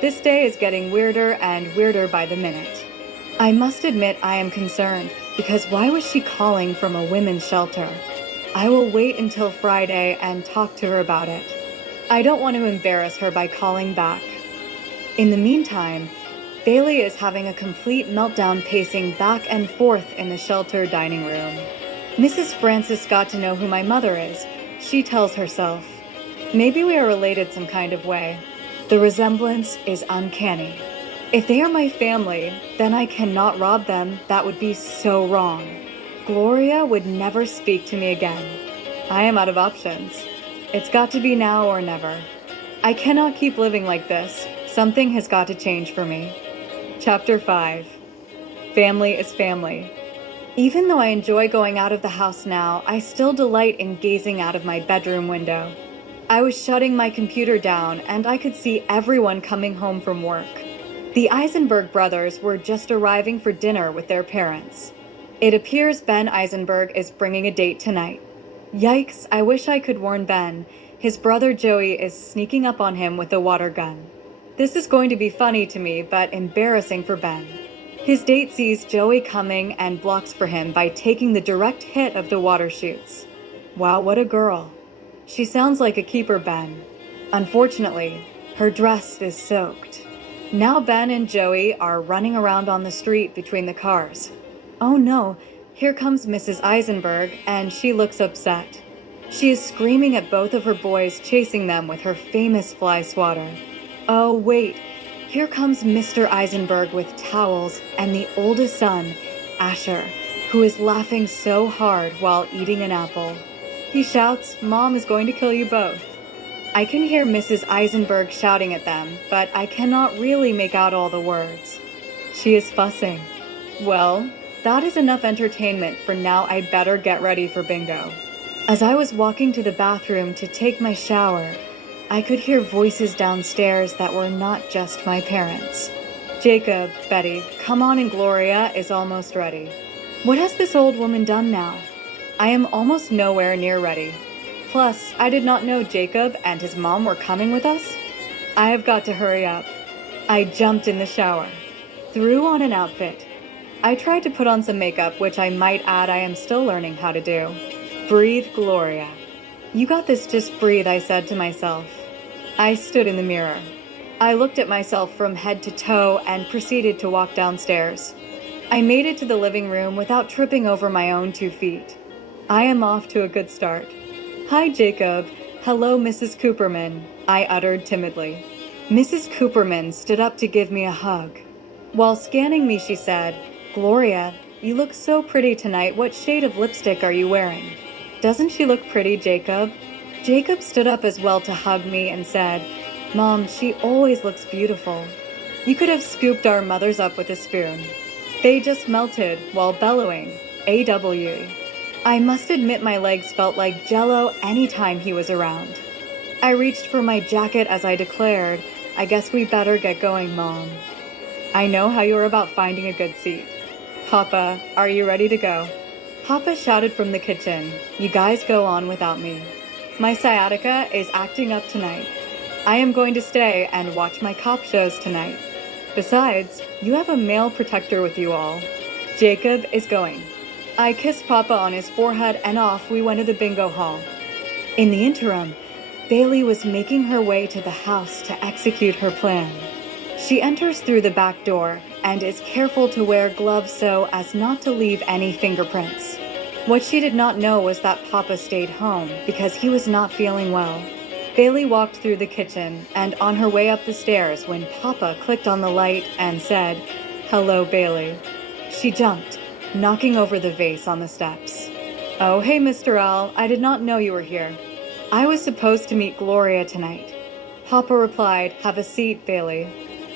This day is getting weirder and weirder by the minute. I must admit I am concerned, because why was she calling from a women's shelter? I will wait until Friday and talk to her about it. I don't want to embarrass her by calling back. In the meantime, Bailey is having a complete meltdown pacing back and forth in the shelter dining room. Mrs. Francis got to know who my mother is, she tells herself. Maybe we are related some kind of way. The resemblance is uncanny. If they are my family, then I cannot rob them. That would be so wrong. Gloria would never speak to me again. I am out of options. It's got to be now or never. I cannot keep living like this. Something has got to change for me. Chapter 5. Family is family. Even though I enjoy going out of the house now, I still delight in gazing out of my bedroom window. I was shutting my computer down and I could see everyone coming home from work. The Eisenberg brothers were just arriving for dinner with their parents. It appears Ben Eisenberg is bringing a date tonight. Yikes, I wish I could warn Ben. His brother Joey is sneaking up on him with a water gun. This is going to be funny to me, but embarrassing for Ben. His date sees Joey coming and blocks for him by taking the direct hit of the water chutes. Wow, what a girl. She sounds like a keeper, Ben. Unfortunately, her dress is soaked. Now Ben and Joey are running around on the street between the cars. Oh no, here comes Mrs. Eisenberg, and she looks upset. She is screaming at both of her boys, chasing them with her famous fly swatter. Oh wait, here comes Mr. Eisenberg with towels and the oldest son, Asher, who is laughing so hard while eating an apple. He shouts, Mom is going to kill you both. I can hear Mrs. Eisenberg shouting at them, but I cannot really make out all the words. She is fussing. Well, that is enough entertainment for now. I'd better get ready for bingo. As I was walking to the bathroom to take my shower, I could hear voices downstairs that were not just my parents. Jacob, Betty, come on, and Gloria is almost ready. What has this old woman done now? I am almost nowhere near ready. Plus, I did not know Jacob and his mom were coming with us. I have got to hurry up. I jumped in the shower, threw on an outfit. I tried to put on some makeup, which I might add I am still learning how to do. Breathe, Gloria. You got this, just breathe, I said to myself. I stood in the mirror. I looked at myself from head to toe and proceeded to walk downstairs. I made it to the living room without tripping over my own 2 feet. I am off to a good start. Hi, Jacob. Hello, Mrs. Cooperman, I uttered timidly. Mrs. Cooperman stood up to give me a hug. While scanning me, she said, Gloria, you look so pretty tonight. What shade of lipstick are you wearing? Doesn't she look pretty, Jacob? Jacob stood up as well to hug me and said, Mom, she always looks beautiful. You could have scooped our mothers up with a spoon. They just melted while bellowing, AW. I must admit my legs felt like jello anytime he was around. I reached for my jacket as I declared, I guess we better get going, Mom. I know how you're about finding a good seat. Papa, are you ready to go? Papa shouted from the kitchen, You guys go on without me. My sciatica is acting up tonight. I am going to stay and watch my cop shows tonight. Besides, you have a male protector with you all. Jacob is going. I kissed Papa on his forehead and off we went to the bingo hall. In the interim, Bailey was making her way to the house to execute her plan. She enters through the back door and is careful to wear gloves so as not to leave any fingerprints. What she did not know was that Papa stayed home because he was not feeling well. Bailey walked through the kitchen and on her way up the stairs when Papa clicked on the light and said, Hello, Bailey. She jumped, knocking over the vase on the steps. Oh, hey, Mr. L. I did not know you were here. I was supposed to meet Gloria tonight. Papa replied, "Have a seat, Bailey."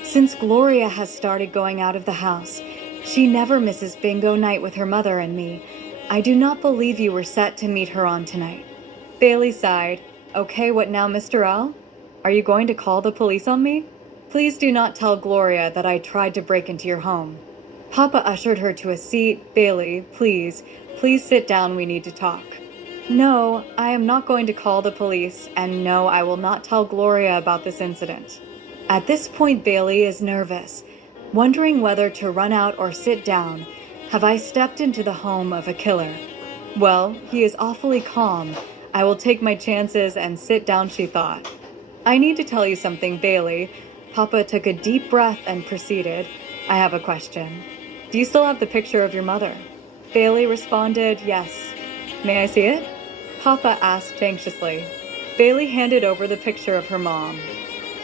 Since Gloria has started going out of the house, she never misses bingo night with her mother and me. I do not believe you were set to meet her on tonight. Bailey sighed. Okay, what now, Mr. Al? Are you going to call the police on me? Please do not tell Gloria that I tried to break into your home. Papa ushered her to a seat. Bailey, please sit down, we need to talk. No, I am not going to call the police, and no, I will not tell Gloria about this incident. At this point, Bailey is nervous, wondering whether to run out or sit down. Have I stepped into the home of a killer? Well, he is awfully calm. I will take my chances and sit down, she thought. I need to tell you something, Bailey. Papa took a deep breath and proceeded. I have a question. Do you still have the picture of your mother? Bailey responded, yes. May I see it? Papa asked anxiously. Bailey handed over the picture of her mom.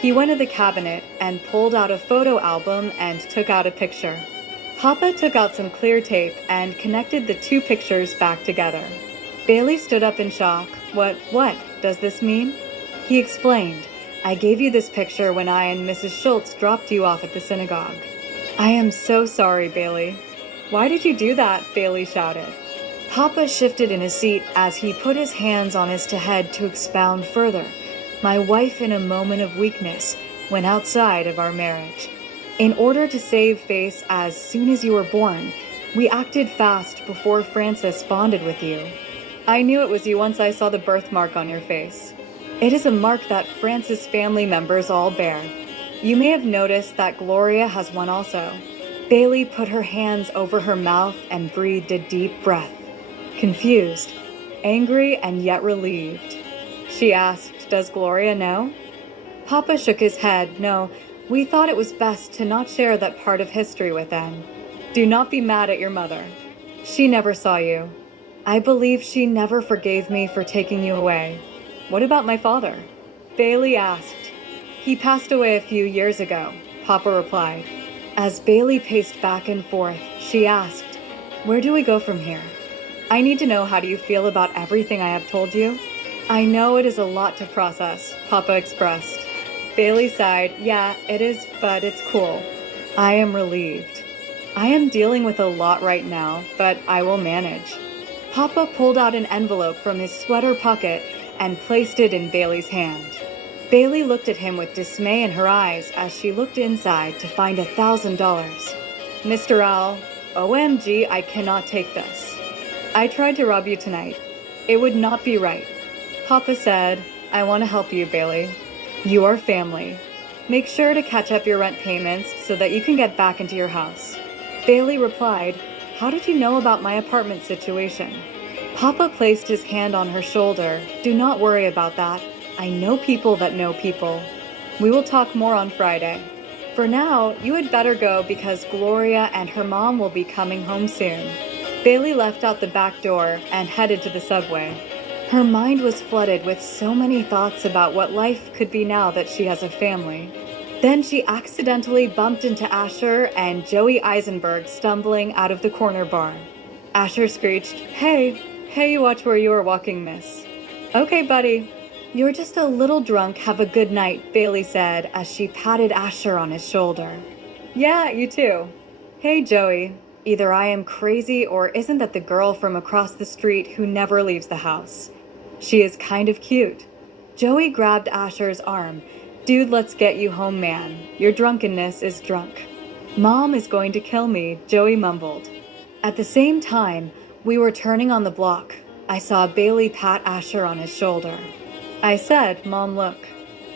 He went to the cabinet and pulled out a photo album and took out a picture. Papa took out some clear tape and connected the two pictures back together. Bailey stood up in shock. What does this mean? He explained, I gave you this picture when I and Mrs. Schultz dropped you off at the synagogue. I am so sorry, Bailey. Why did you do that? Bailey shouted. Papa shifted in his seat as he put his hands on his head to expound further. My wife, in a moment of weakness, went outside of our marriage. In order to save face as soon as you were born, we acted fast before Francis bonded with you. I knew it was you once I saw the birthmark on your face. It is a mark that Francis' family members all bear. You may have noticed that Gloria has one also. Bailey put her hands over her mouth and breathed a deep breath. Confused, angry, and yet relieved. She asked, does Gloria know? Papa shook his head. No, we thought it was best to not share that part of history with them. Do not be mad at your mother. She never saw you. I believe she never forgave me for taking you away. What about my father? Bailey asked. He passed away a few years ago, Papa replied. As Bailey paced back and forth, she asked, where do we go from here? I need to know, how do you feel about everything I have told you? I know it is a lot to process, Papa expressed. Bailey sighed. Yeah, it is, but it's cool. I am relieved. I am dealing with a lot right now, but I will manage. Papa pulled out an envelope from his sweater pocket and placed it in Bailey's hand. Bailey looked at him with dismay in her eyes as she looked inside to find $1,000. Mr. Al, OMG, I cannot take this. I tried to rob you tonight. It would not be right. Papa said, I want to help you, Bailey. You are family. Make sure to catch up your rent payments so that you can get back into your house. Bailey replied, how did you know about my apartment situation? Papa placed his hand on her shoulder. Do not worry about that. I know people that know people. We will talk more on Friday. For now, you had better go because Gloria and her mom will be coming home soon. Bailey left out the back door and headed to the subway. Her mind was flooded with so many thoughts about what life could be now that she has a family. Then she accidentally bumped into Asher and Joey Eisenberg stumbling out of the corner bar. Asher screeched, Hey, you watch where you are walking, miss. Okay, buddy. You're just a little drunk. Have a good night, Bailey said as she patted Asher on his shoulder. Yeah, you too. Hey, Joey. Either I am crazy or isn't that the girl from across the street who never leaves the house? She is kind of cute. Joey grabbed Asher's arm. Dude, let's get you home, man. Your drunkenness is drunk. Mom is going to kill me, Joey mumbled. At the same time, we were turning on the block. I saw Bailey pat Asher on his shoulder. I said, Mom, look.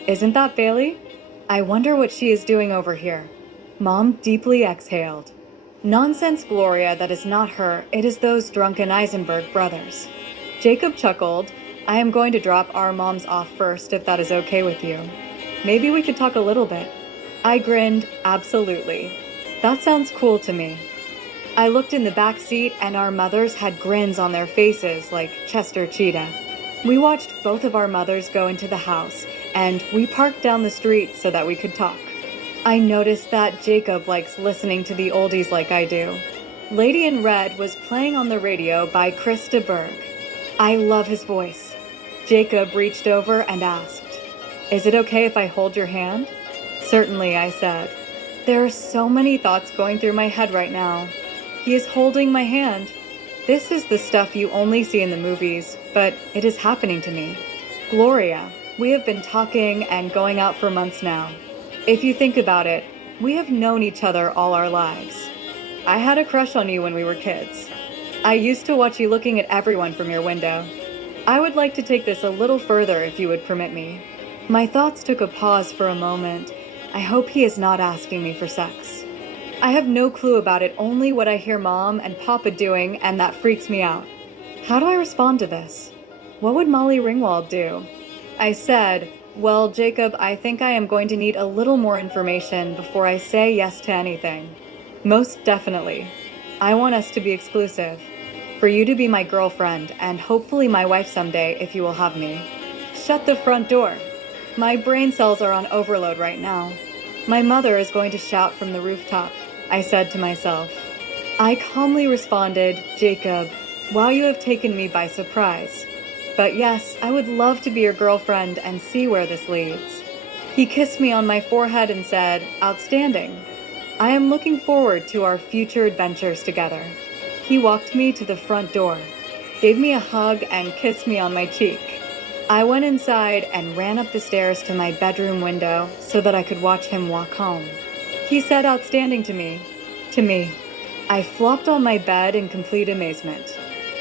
Isn't that Bailey? I wonder what she is doing over here. Mom deeply exhaled. Nonsense, Gloria, that is not her. It is those drunken Eisenberg brothers. Jacob chuckled. I am going to drop our moms off first if that is okay with you. Maybe we could talk a little bit. I grinned. Absolutely. That sounds cool to me. I looked in the back seat and our mothers had grins on their faces like Chester Cheetah. We watched both of our mothers go into the house and we parked down the street so that we could talk. I noticed that Jacob likes listening to the oldies like I do. Lady in Red was playing on the radio by Chris de Burgh. I love his voice. Jacob reached over and asked, "Is it okay if I hold your hand?" "Certainly," I said. There are so many thoughts going through my head right now. He is holding my hand. This is the stuff you only see in the movies, but it is happening to me. Gloria, we have been talking and going out for months now. If you think about it, we have known each other all our lives. I had a crush on you when we were kids. I used to watch you looking at everyone from your window. I would like to take this a little further if you would permit me." My thoughts took a pause for a moment. I hope he is not asking me for sex. I have no clue about it, only what I hear Mom and Papa doing, and that freaks me out. How do I respond to this? What would Molly Ringwald do? I said, "Well, Jacob, I think I am going to need a little more information before I say yes to anything." "Most definitely. I want us to be exclusive. For you to be my girlfriend and hopefully my wife someday if you will have me." Shut the front door. My brain cells are on overload right now. My mother is going to shout from the rooftop, I said to myself. I calmly responded, "Jacob, wow, you have taken me by surprise. But yes, I would love to be your girlfriend and see where this leads." He kissed me on my forehead and said, "Outstanding. I am looking forward to our future adventures together." He walked me to the front door, gave me a hug, and kissed me on my cheek. I went inside and ran up the stairs to my bedroom window so that I could watch him walk home. He said outstanding to me. I flopped on my bed in complete amazement.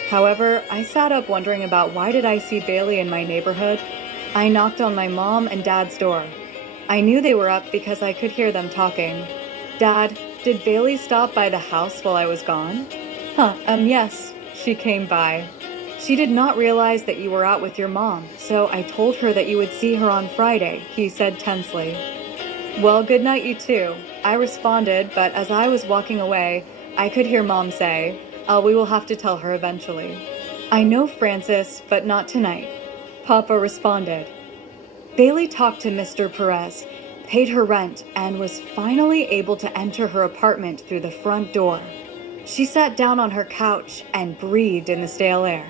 However, I sat up wondering about why did I see Bailey in my neighborhood? I knocked on my mom and dad's door. I knew they were up because I could hear them talking. "Dad, did Bailey stop by the house while I was gone?" Yes, she came by. "She did not realize that you were out with your mom, so I told her that you would see her on Friday," he said tensely. "Well, good night, you too," I responded, but as I was walking away, I could hear Mom say, "We will have to tell her eventually." "I know, Francis, but not tonight," Papa responded. Bailey talked to Mr. Perez, paid her rent, and was finally able to enter her apartment through the front door. She sat down on her couch and breathed in the stale air.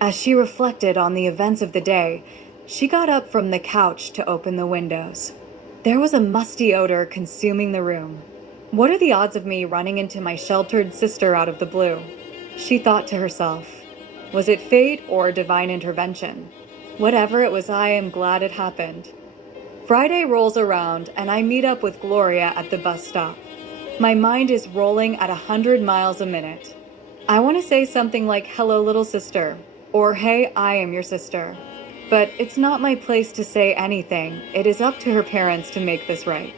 As she reflected on the events of the day, she got up from the couch to open the windows. There was a musty odor consuming the room. What are the odds of me running into my sheltered sister out of the blue? She thought to herself. Was it fate or divine intervention? Whatever it was, I am glad it happened. Friday rolls around and I meet up with Gloria at the bus stop. My mind is rolling at 100 miles a minute. I want to say something like, "Hello, little sister," or "Hey, I am your sister." But it's not my place to say anything. It is up to her parents to make this right.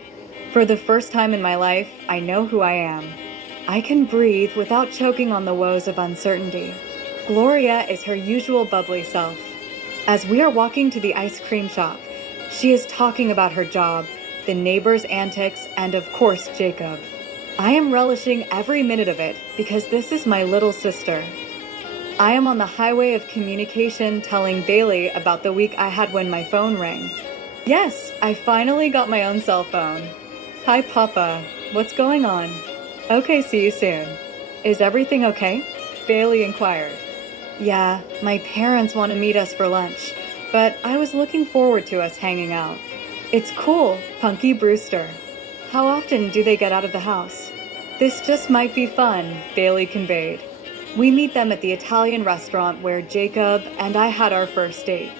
For the first time in my life, I know who I am. I can breathe without choking on the woes of uncertainty. Gloria is her usual bubbly self. As we are walking to the ice cream shop, she is talking about her job, the neighbors' antics, and of course, Jacob. I am relishing every minute of it because this is my little sister. I am on the highway of communication telling Bailey about the week I had when my phone rang. Yes, I finally got my own cell phone. "Hi, Papa. What's going on?" "Okay, see you soon." "Is everything okay?" Bailey inquired. "Yeah, my parents want to meet us for lunch, but I was looking forward to us hanging out." "It's cool, Punky Brewster. How often do they get out of the house?" "This just might be fun," Bailey conveyed. We meet them at the Italian restaurant where Jacob and I had our first date.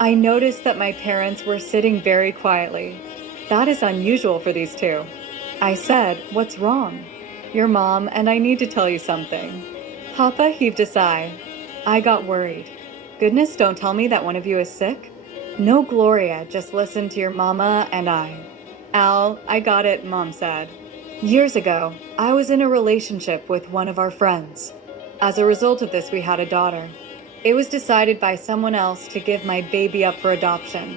I noticed that my parents were sitting very quietly. That is unusual for these two. I said, "What's wrong?" "Your mom and I need to tell you something." Papa heaved a sigh. I got worried. "Goodness, don't tell me that one of you is sick." "No, Gloria, just listen to your mama and I." "Al, I got it," Mom said. "Years ago, I was in a relationship with one of our friends. As a result of this, we had a daughter. It was decided by someone else to give my baby up for adoption."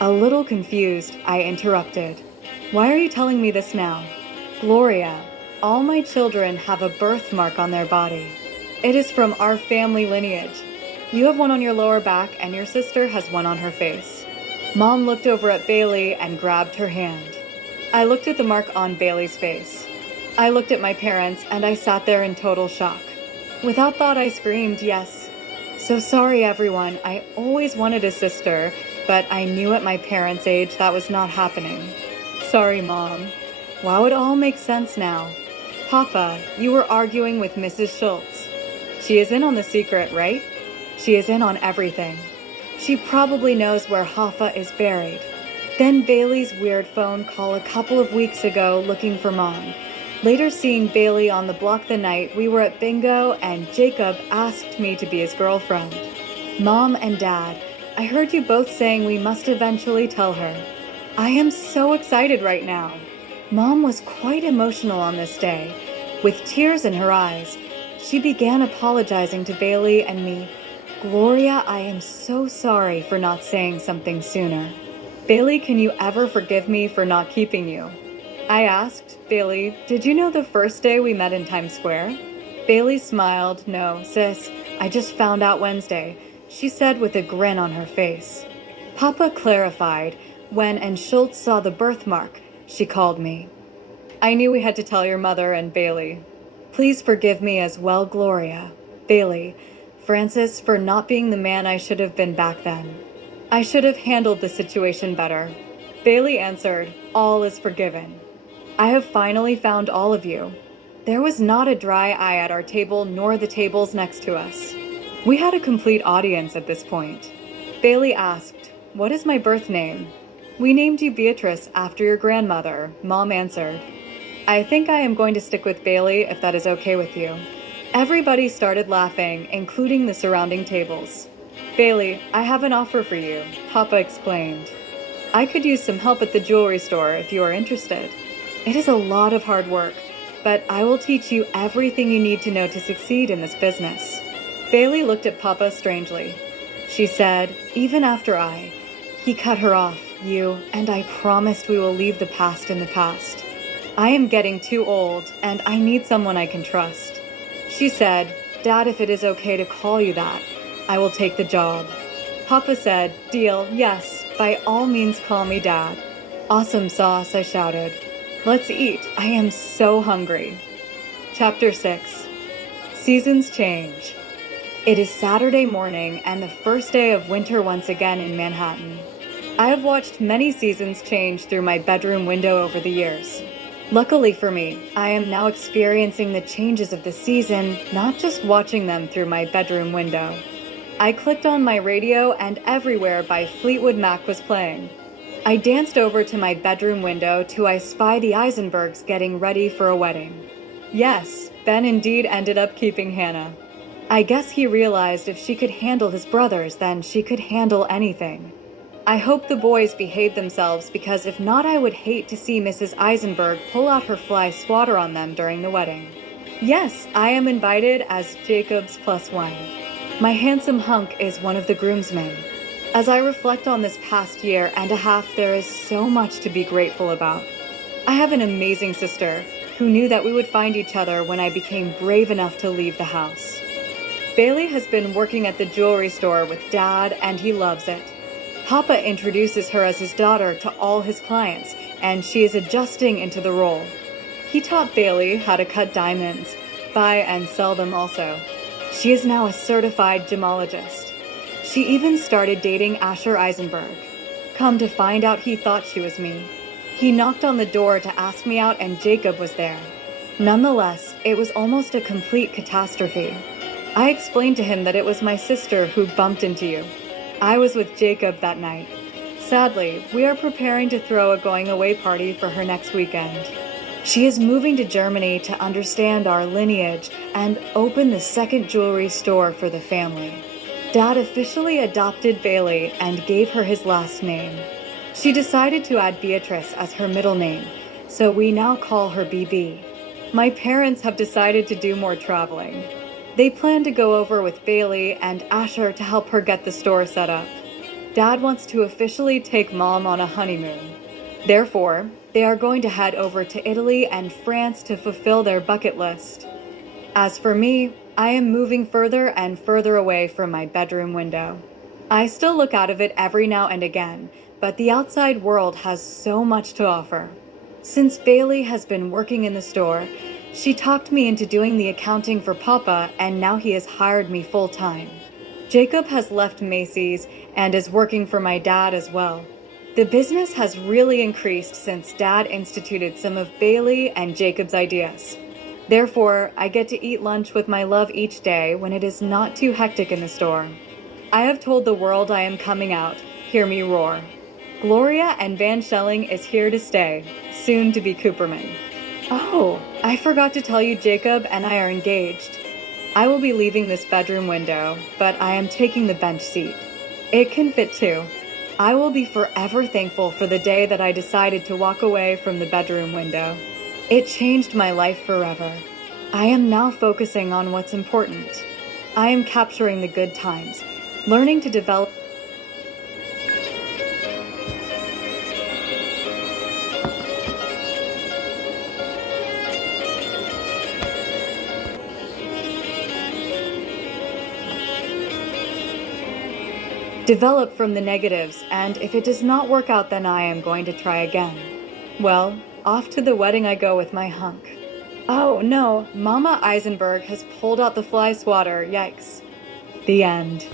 A little confused, I interrupted. "Why are you telling me this now?" "Gloria, all my children have a birthmark on their body. It is from our family lineage. You have one on your lower back and your sister has one on her face." Mom looked over at Bailey and grabbed her hand. I looked at the mark on Bailey's face. I looked at my parents and I sat there in total shock. Without thought, I screamed, "Yes." So sorry, everyone. I always wanted a sister, but I knew at my parents' age that was not happening. Sorry, Mom. Wow, it all makes sense now. Papa, you were arguing with Mrs. Schultz. She is in on the secret, right? She is in on everything. She probably knows where Hoffa is buried. Then Bailey's weird phone call a couple of weeks ago looking for Mom. Later seeing Bailey on the block the night we were at bingo and Jacob asked me to be his girlfriend. Mom and Dad, I heard you both saying we must eventually tell her. I am so excited right now. Mom was quite emotional on this day. With tears in her eyes, she began apologizing to Bailey and me. Gloria, I am so sorry for not saying something sooner. Bailey, can you ever forgive me for not keeping you? I asked, Bailey, did you know the first day we met in Times Square? Bailey smiled. No, sis, I just found out Wednesday, she said with a grin on her face. Papa clarified. When and Schultz saw the birthmark, she called me. I knew we had to tell your mother and Bailey. Please forgive me as well, Gloria. Bailey, Francis, for not being the man I should have been back then. I should have handled the situation better. Bailey answered, all is forgiven. I have finally found all of you. There was not a dry eye at our table nor the tables next to us. We had a complete audience at this point. Bailey asked, what is my birth name? We named you Beatrice after your grandmother, Mom answered. I think I am going to stick with Bailey if that is okay with you. Everybody started laughing, including the surrounding tables. Bailey, I have an offer for you, Papa explained. I could use some help at the jewelry store if you are interested. It is a lot of hard work, but I will teach you everything you need to know to succeed in this business. Bailey looked at Papa strangely. She said, even after he cut her off, and I promised we will leave the past in the past. I am getting too old, and I need someone I can trust. She said, Dad, if it is okay to call you that, I will take the job. Papa said, deal, yes, by all means call me Dad. Awesome sauce, I shouted. Let's eat, I am so hungry. Chapter 6. Seasons change. It is Saturday morning and the first day of winter once again in Manhattan. I have watched many seasons change through my bedroom window over the years. Luckily for me, I am now experiencing the changes of the season, not just watching them through my bedroom window. I clicked on my radio and Everywhere by Fleetwood Mac was playing. I danced over to my bedroom window to I spy the Eisenbergs getting ready for a wedding. Yes, Ben indeed ended up keeping Hannah. I guess he realized if she could handle his brothers, then she could handle anything. I hope the boys behave themselves because if not, I would hate to see Mrs. Eisenberg pull out her fly swatter on them during the wedding. Yes, I am invited as Jacob's +1. My handsome hunk is one of the groomsmen. As I reflect on this past year and a half, there is so much to be grateful about. I have an amazing sister who knew that we would find each other when I became brave enough to leave the house. Bailey has been working at the jewelry store with Dad, and he loves it. Papa introduces her as his daughter to all his clients, and she is adjusting into the role. He taught Bailey how to cut diamonds, buy and sell them also. She is now a certified gemologist. She even started dating Asher Eisenberg. Come to find out, he thought she was me. He knocked on the door to ask me out, and Jacob was there. Nonetheless, it was almost a complete catastrophe. I explained to him that it was my sister who bumped into you. I was with Jacob that night. Sadly, we are preparing to throw a going-away party for her next weekend. She is moving to Germany to understand our lineage and open the second jewelry store for the family. Dad officially adopted Bailey and gave her his last name. She decided to add Beatrice as her middle name, so we now call her BB. My parents have decided to do more traveling. They plan to go over with Bailey and Asher to help her get the store set up. Dad wants to officially take Mom on a honeymoon. Therefore, they are going to head over to Italy and France to fulfill their bucket list. As for me, I am moving further and further away from my bedroom window. I still look out of it every now and again, but the outside world has so much to offer. Since Bailey has been working in the store, she talked me into doing the accounting for Papa, and now he has hired me full-time. Jacob has left Macy's and is working for my dad as well. The business has really increased since Dad instituted some of Bailey and Jacob's ideas. Therefore, I get to eat lunch with my love each day when it is not too hectic in the store. I have told the world I am coming out. Hear me roar. Gloria and Van Schelling is here to stay, soon to be Cooperman. Oh, I forgot to tell you Jacob and I are engaged. I will be leaving this bedroom window, but I am taking the bench seat. It can fit too. I will be forever thankful for the day that I decided to walk away from the bedroom window. It changed my life forever. I am now focusing on what's important. I am capturing the good times, learning to develop. Develop from the negatives, and if it does not work out, then I am going to try again. Well, off to the wedding I go with my hunk. Oh no, Mama Eisenberg has pulled out the fly swatter, yikes. The end.